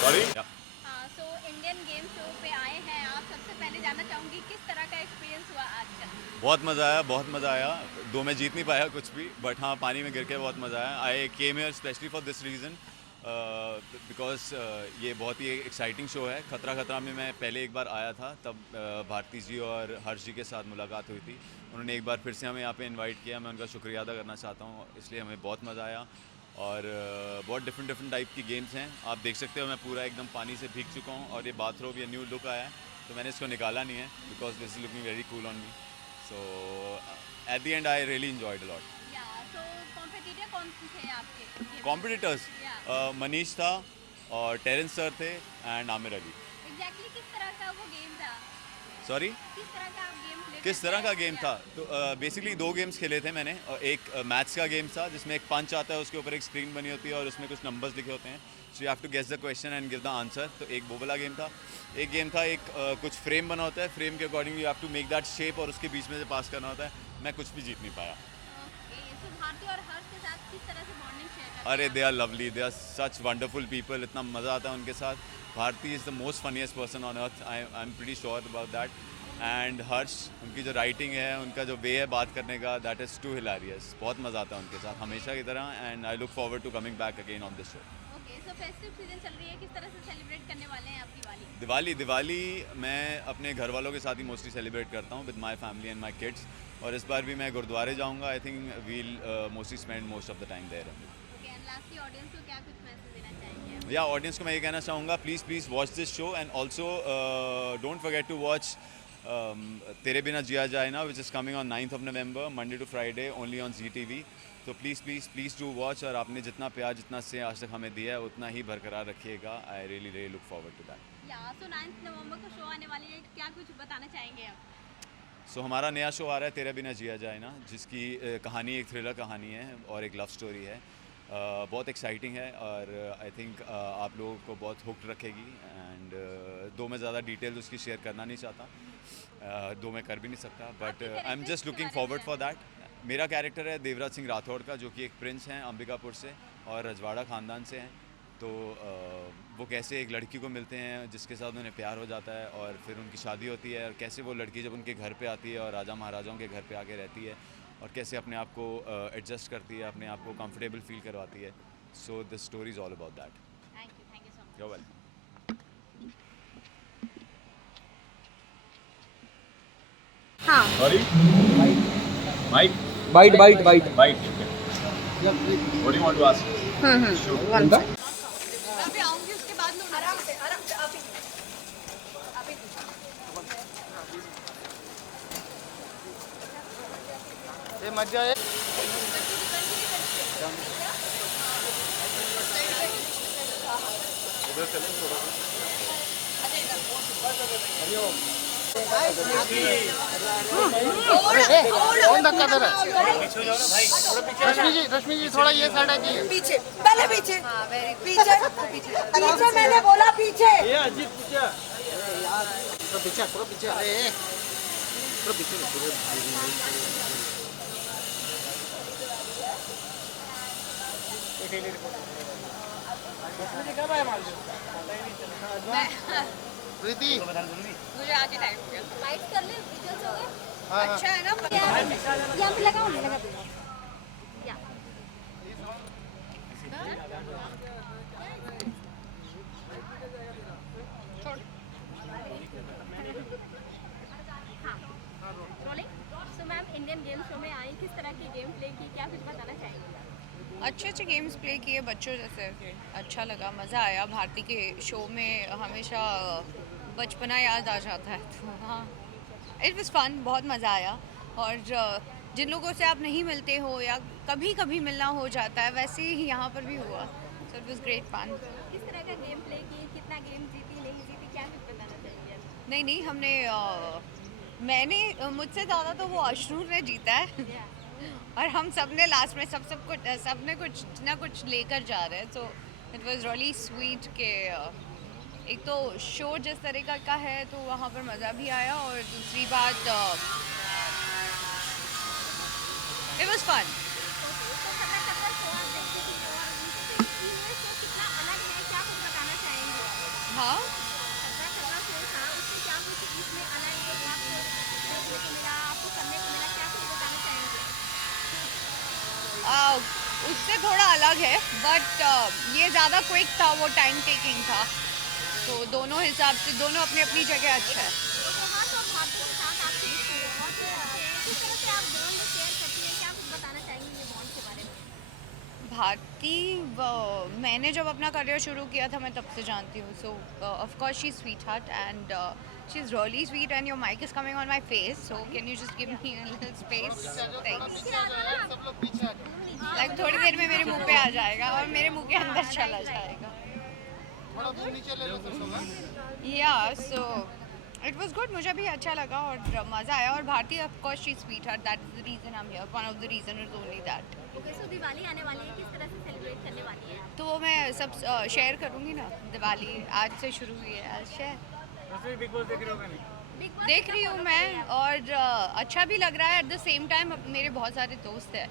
Sorry. So Indian game show पे आए हैं आप, सबसे पहले जानना चाहूँगी किस तरह का एक्सपीरियंस हुआ आज का? बहुत मज़ा आया। 2 में जीत नहीं पाया कुछ भी, बट हाँ पानी में गिर के बहुत मज़ा आया। I came here specially for this reason because ये बहुत ही एक्साइटिंग शो है। खतरा में मैं पहले एक बार आया था, तब भारती जी और हर्ष जी के साथ मुलाकात हुई थी। उन्होंने एक बार फिर से हमें यहाँ पे इनवाइट किया, मैं उनका शुक्रिया अदा करना चाहता हूँ, इसलिए हमें बहुत मज़ा आया। और बहुत डिफरेंट टाइप की गेम्स हैं, आप देख सकते हो मैं पूरा एकदम पानी से भीग चुका हूँ, और ये बाथरोब ये न्यू लुक आया है, तो मैंने इसको निकाला नहीं है because this is looking very cool on me. So at the end I really enjoyed a lot. So competitor कौन थे आपके? कॉम्पिटिटर्स मनीष था और टेरेंस सर थे एंड आमिर अली. एग्जैक्टली किस तरह का वो गेम था? सॉरी, किस तरह का आप गेम प्ले किस तरह का गेम था? तो बेसिकली 2 गेम्स खेले थे मैंने. एक मैथ्स का गेम था जिसमें एक पंच आता है, उसके ऊपर एक स्क्रीन बनी होती है और उसमें कुछ नंबर्स लिखे होते हैं. So you have to guess the question and give the answer. तो एक वो वाला गेम था. एक गेम था एक कुछ फ्रेम बना होता है, फ्रेम के according you have to make that shape और उसके बीच में से पास करना होता है. मैं कुछ भी जीत नहीं पाया. सो भारती और हर्ष के साथ किस तरह से बॉन्डिंग शेयर करते हैं? अरे they are lovely, they are such wonderful people. इतना मज़ा आता है उनके साथ. Bharti is the most funniest person on earth. I am pretty sure about that. And Harsh, उनकी जो राइटिंग है, उनका जो वे है बात करने का, दैट इज़ टू हिलारियस. बहुत मज़ा आता है उनके साथ हमेशा की तरह. And I look forward to coming back again on this show. Okay, so festive season चल रही है, किस तरह से सेलिब्रेट करने वाले हैं आप दिवाली? दिवाली मैं अपने घर वालों के साथ ही मोस्टली सेलिब्रेट करता हूँ with my family and my kids. और इस बार भी मैं गुरुद्वारे जाऊँगा. I think we'll mostly spend most of the time there. Okay, and lastly audience को क्या कुछ मैसेज देना चाहेंगे? या ऑडियंस को मैं ये कहना चाहूँगा, please watch this show and also don't forget to watch Tere Bina Jiya Jaye Na, which is coming on 9th of November, Monday to Friday, only on ZTV. तो प्लीज़ डू वॉच. और आपने जितना प्यार, जितना से आज तक हमें दिया है, उतना ही बरकरार रखिएगा. I really look forward to that. So 9th नवंबर को शो आने वाली है, क्या कुछ बताना चाहेंगे आप? सो हमारा नया शो आ रहा है तेरे बिना जिया जाए ना, जिसकी कहानी एक थ्रिलर कहानी है और एक लव स्टोरी है. बहुत एक्साइटिंग है और आई थिंक आप लोगों को बहुत हुक्ड रखेगी. एंड 2 में ज़्यादा डिटेल्स उसकी शेयर करना नहीं चाहता. 2 में कर भी नहीं सकता. But I am just looking forward for that. मेरा कैरेक्टर है देवराज सिंह राठौड़ का, जो कि एक प्रिंस हैं अंबिकापुर से और रजवाड़ा ख़ानदान से हैं. तो वो कैसे एक लड़की को मिलते हैं जिसके साथ उन्हें प्यार हो जाता है और फिर उनकी शादी होती है. और कैसे वो लड़की जब उनके घर पे आती है और राजा महाराजाओं के घर पे आके रहती है और कैसे अपने आप को एडजस्ट करती है, अपने आप को कंफर्टेबल फील करवाती है. So the story is all about that. Thank you so much. You are welcome. हाँ. Sorry, mic. Bite. What do you want to ask? अभी आऊंगी, उसके बाद में आराम से आप ही ये मत जाए. उधर चलें थोड़ा सा. कौन धक्का दे रहा है? रश्मि जी थोड़ा ये साइड आइए. पीछे, पहले पीछे, पीछे मैंने बोला पीछे. ये अजीत पीछे. थोड़ा पीछे. अरे थोड़ा पीछे. प्रीति, मुझे आगे टाइम हो गया. लाइट कर ले, विजुअल्स हो गए. हाँ. अच्छा है ना? यहाँ पे लगाओ, लगा दो. या so ma'am, Indian game show में आई, किस तरह की गेम प्ले की, क्या कुछ बताना चाहेंगे? अच्छे गेम्स प्ले किए बच्चों जैसे. अच्छा लगा, मज़ा आया. भारती के शो में हमेशा बचपना याद आ जाता है. तो हाँ, इट वाज फन. बहुत मज़ा आया. और जिन लोगों से आप नहीं मिलते हो या कभी कभी मिलना हो जाता है, वैसे ही यहाँ पर भी हुआ. So it was great fun. किस तरह का गेम प्ले की, कितना गेम जीती नहीं जीती, क्या कुछ बताना चाहिए? नहीं हमने मैंने मुझसे ज़्यादा तो वो अशरूर ने जीता है. और हम सब ने लास्ट में सबने कुछ ना कुछ लेकर जा रहे हैं. तो इट वाज रियली स्वीट के एक तो शो जिस तरीका का है तो वहाँ पर मज़ा भी आया. और दूसरी बात इट वाज फन. हाँ, उससे थोड़ा अलग है. बट ये ज़्यादा क्विक था, वो टाइम टेकिंग था. तो दोनों हिसाब से दोनों अपनी अपनी जगह अच्छा है. भारती मैंने जब अपना करियर शुरू किया था मैं तब से जानती हूँ. सो of course she is sweet heart and She's really sweet and your mic is coming on my face, so can you just give me a little space? Thanks. Like थोड़ी देर में मेरे मुंह पे आ जाएगा और मेरे मुंह के अंदर चला जाएगा. Yeah, so it was good. मुझे भी अच्छा लगा और मज़ा आया और Bharti of course she's sweetheart. That is the reason I'm here. One of the reason is only that. Okay, so Diwali आने वाली है, किस तरह से सेलिब्रेट करने वाली है? तो मैं सब शेयर करूँगी ना. दिवाली आज से शुरू हुई है, आज शेयर. बिग बॉस देख रहे हो क्या नहीं? देख रही हूँ मैं और अच्छा भी लग रहा है. एट द सेम टाइम मेरे बहुत सारे दोस्त हैं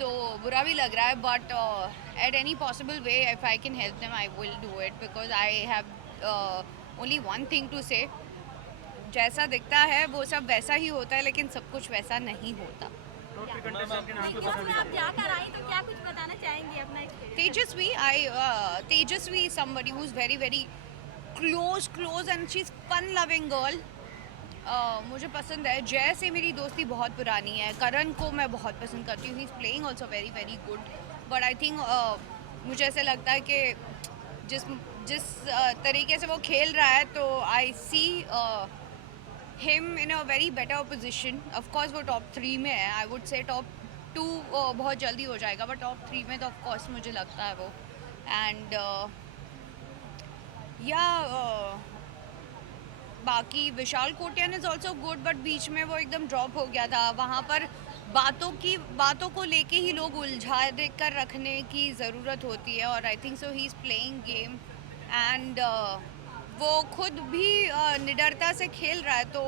तो बुरा भी लग रहा है, but at any possible way if I can help them I will do it because I have only one thing to say. जैसा दिखता है वो सब वैसा ही होता है, लेकिन सब कुछ वैसा नहीं होता. आप जाकर आई तो क्या कुछ बताना चाहेंगी अपना experience? Tejashwi somebody who's very very close and she's fun loving girl. मुझे पसंद है. जय से मेरी दोस्ती बहुत पुरानी है. करण को मैं बहुत पसंद करती हूँ. He is playing also very very good, but I think मुझे ऐसे लगता है कि जिस तरीके से वो खेल रहा है तो I see him in a very better position. Of course वो टॉप 3 में है. आई वुड से टॉप 2 बहुत जल्दी हो जाएगा, बट टॉप 3 में तो ऑफकोर्स मुझे लगता है वो. एंड बाकी Vishal Kotian is also good, but बीच में वो एकदम ड्रॉप हो गया था. वहाँ पर बातों को लेके ही लोग उलझा कर रखने की ज़रूरत होती है और I think so he is playing game and वो खुद भी निडरता से खेल रहा है. तो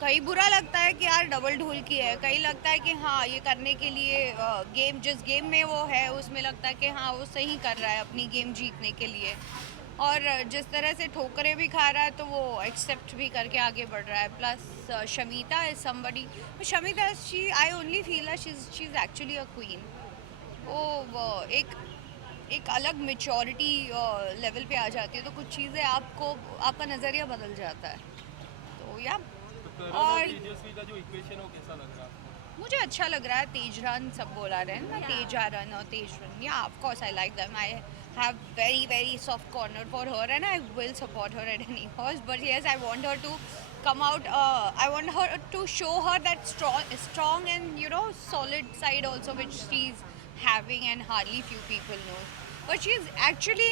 कहीं बुरा लगता है कि यार डबल ढोल की है, कहीं लगता है कि हाँ ये करने के लिए गेम जिस गेम में वो है उसमें लगता है कि हाँ वो सही कर रहा है अपनी गेम जीतने के लिए. और जिस तरह से ठोकरें भी खा रहा है तो वो एक्सेप्ट भी करके आगे बढ़ रहा है. Plus Shamita is somebody. Shamita I only feel she is actually a queen. वो एक अलग मेच्योरिटी लेवल पे आ जाती है तो कुछ चीज़ें आपका नज़रिया बदल जाता है. तो या और तेजस्वी का जो इक्वेशन हो कैसा लग रहा है आपको? मुझे अच्छा लग रहा है. तेजरन सब बोला रहे हैं ना, तेजारन और तेजरन. या of course I like them. I have very soft corner for her and I will support her at any cost, but yes, I want her to come out. I want her to show her that strong and solid side also, which she's having and hardly few people know. But she's actually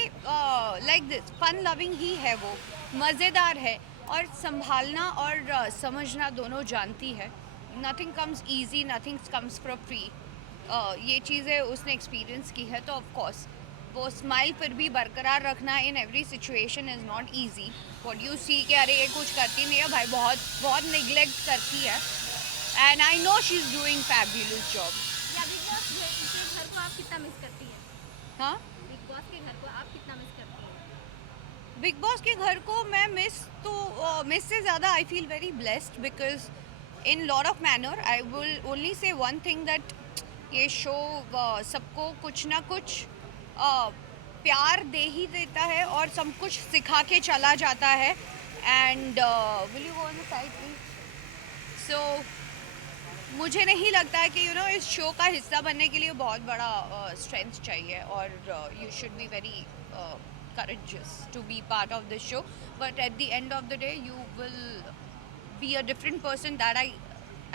like this fun loving ही है, वो मज़ेदार है और संभालना और समझना दोनों जानती है. Nothing comes easy, nothing comes for free. ये चीज़ें उसने एक्सपीरियंस की है. तो ऑफ कोर्स वो स्माइल फिर भी बरकरार रखना in every situation is not easy. What you see कि अरे ये कुछ करती नहीं है भाई, बहुत निगलेक्ट करती है. And I know she is doing fabulous job. Big Boss के घर को आप कितना मिस करती हैं? हाँ, बिग बॉस के घर को आप कितना मिस करती हैं? बिग बॉस के घर को मैं मिस से ज़्यादा I feel very blessed because in lot of manner I will only say one thing that ये शो सबको कुछ ना कुछ प्यार दे ही देता है और सब कुछ सिखा के चला जाता है. And will you go on the side please. So मुझे नहीं लगता है कि इस शो का हिस्सा बनने के लिए बहुत बड़ा स्ट्रेंथ चाहिए और you should be very courageous to be part of this show, but at the end of the day you will be a different person, that I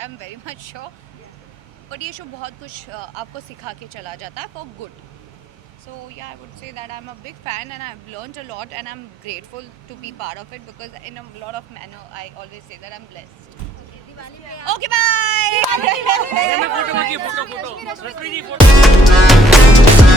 am very much sure. but ये show बहुत कुछ आपको सिखा के चला जाता है for good. So yeah, I would say that I'm a big fan and I've learned a lot and I'm grateful to be part of it because in a lot of manner I always say that I'm blessed. Okay, bye. Photo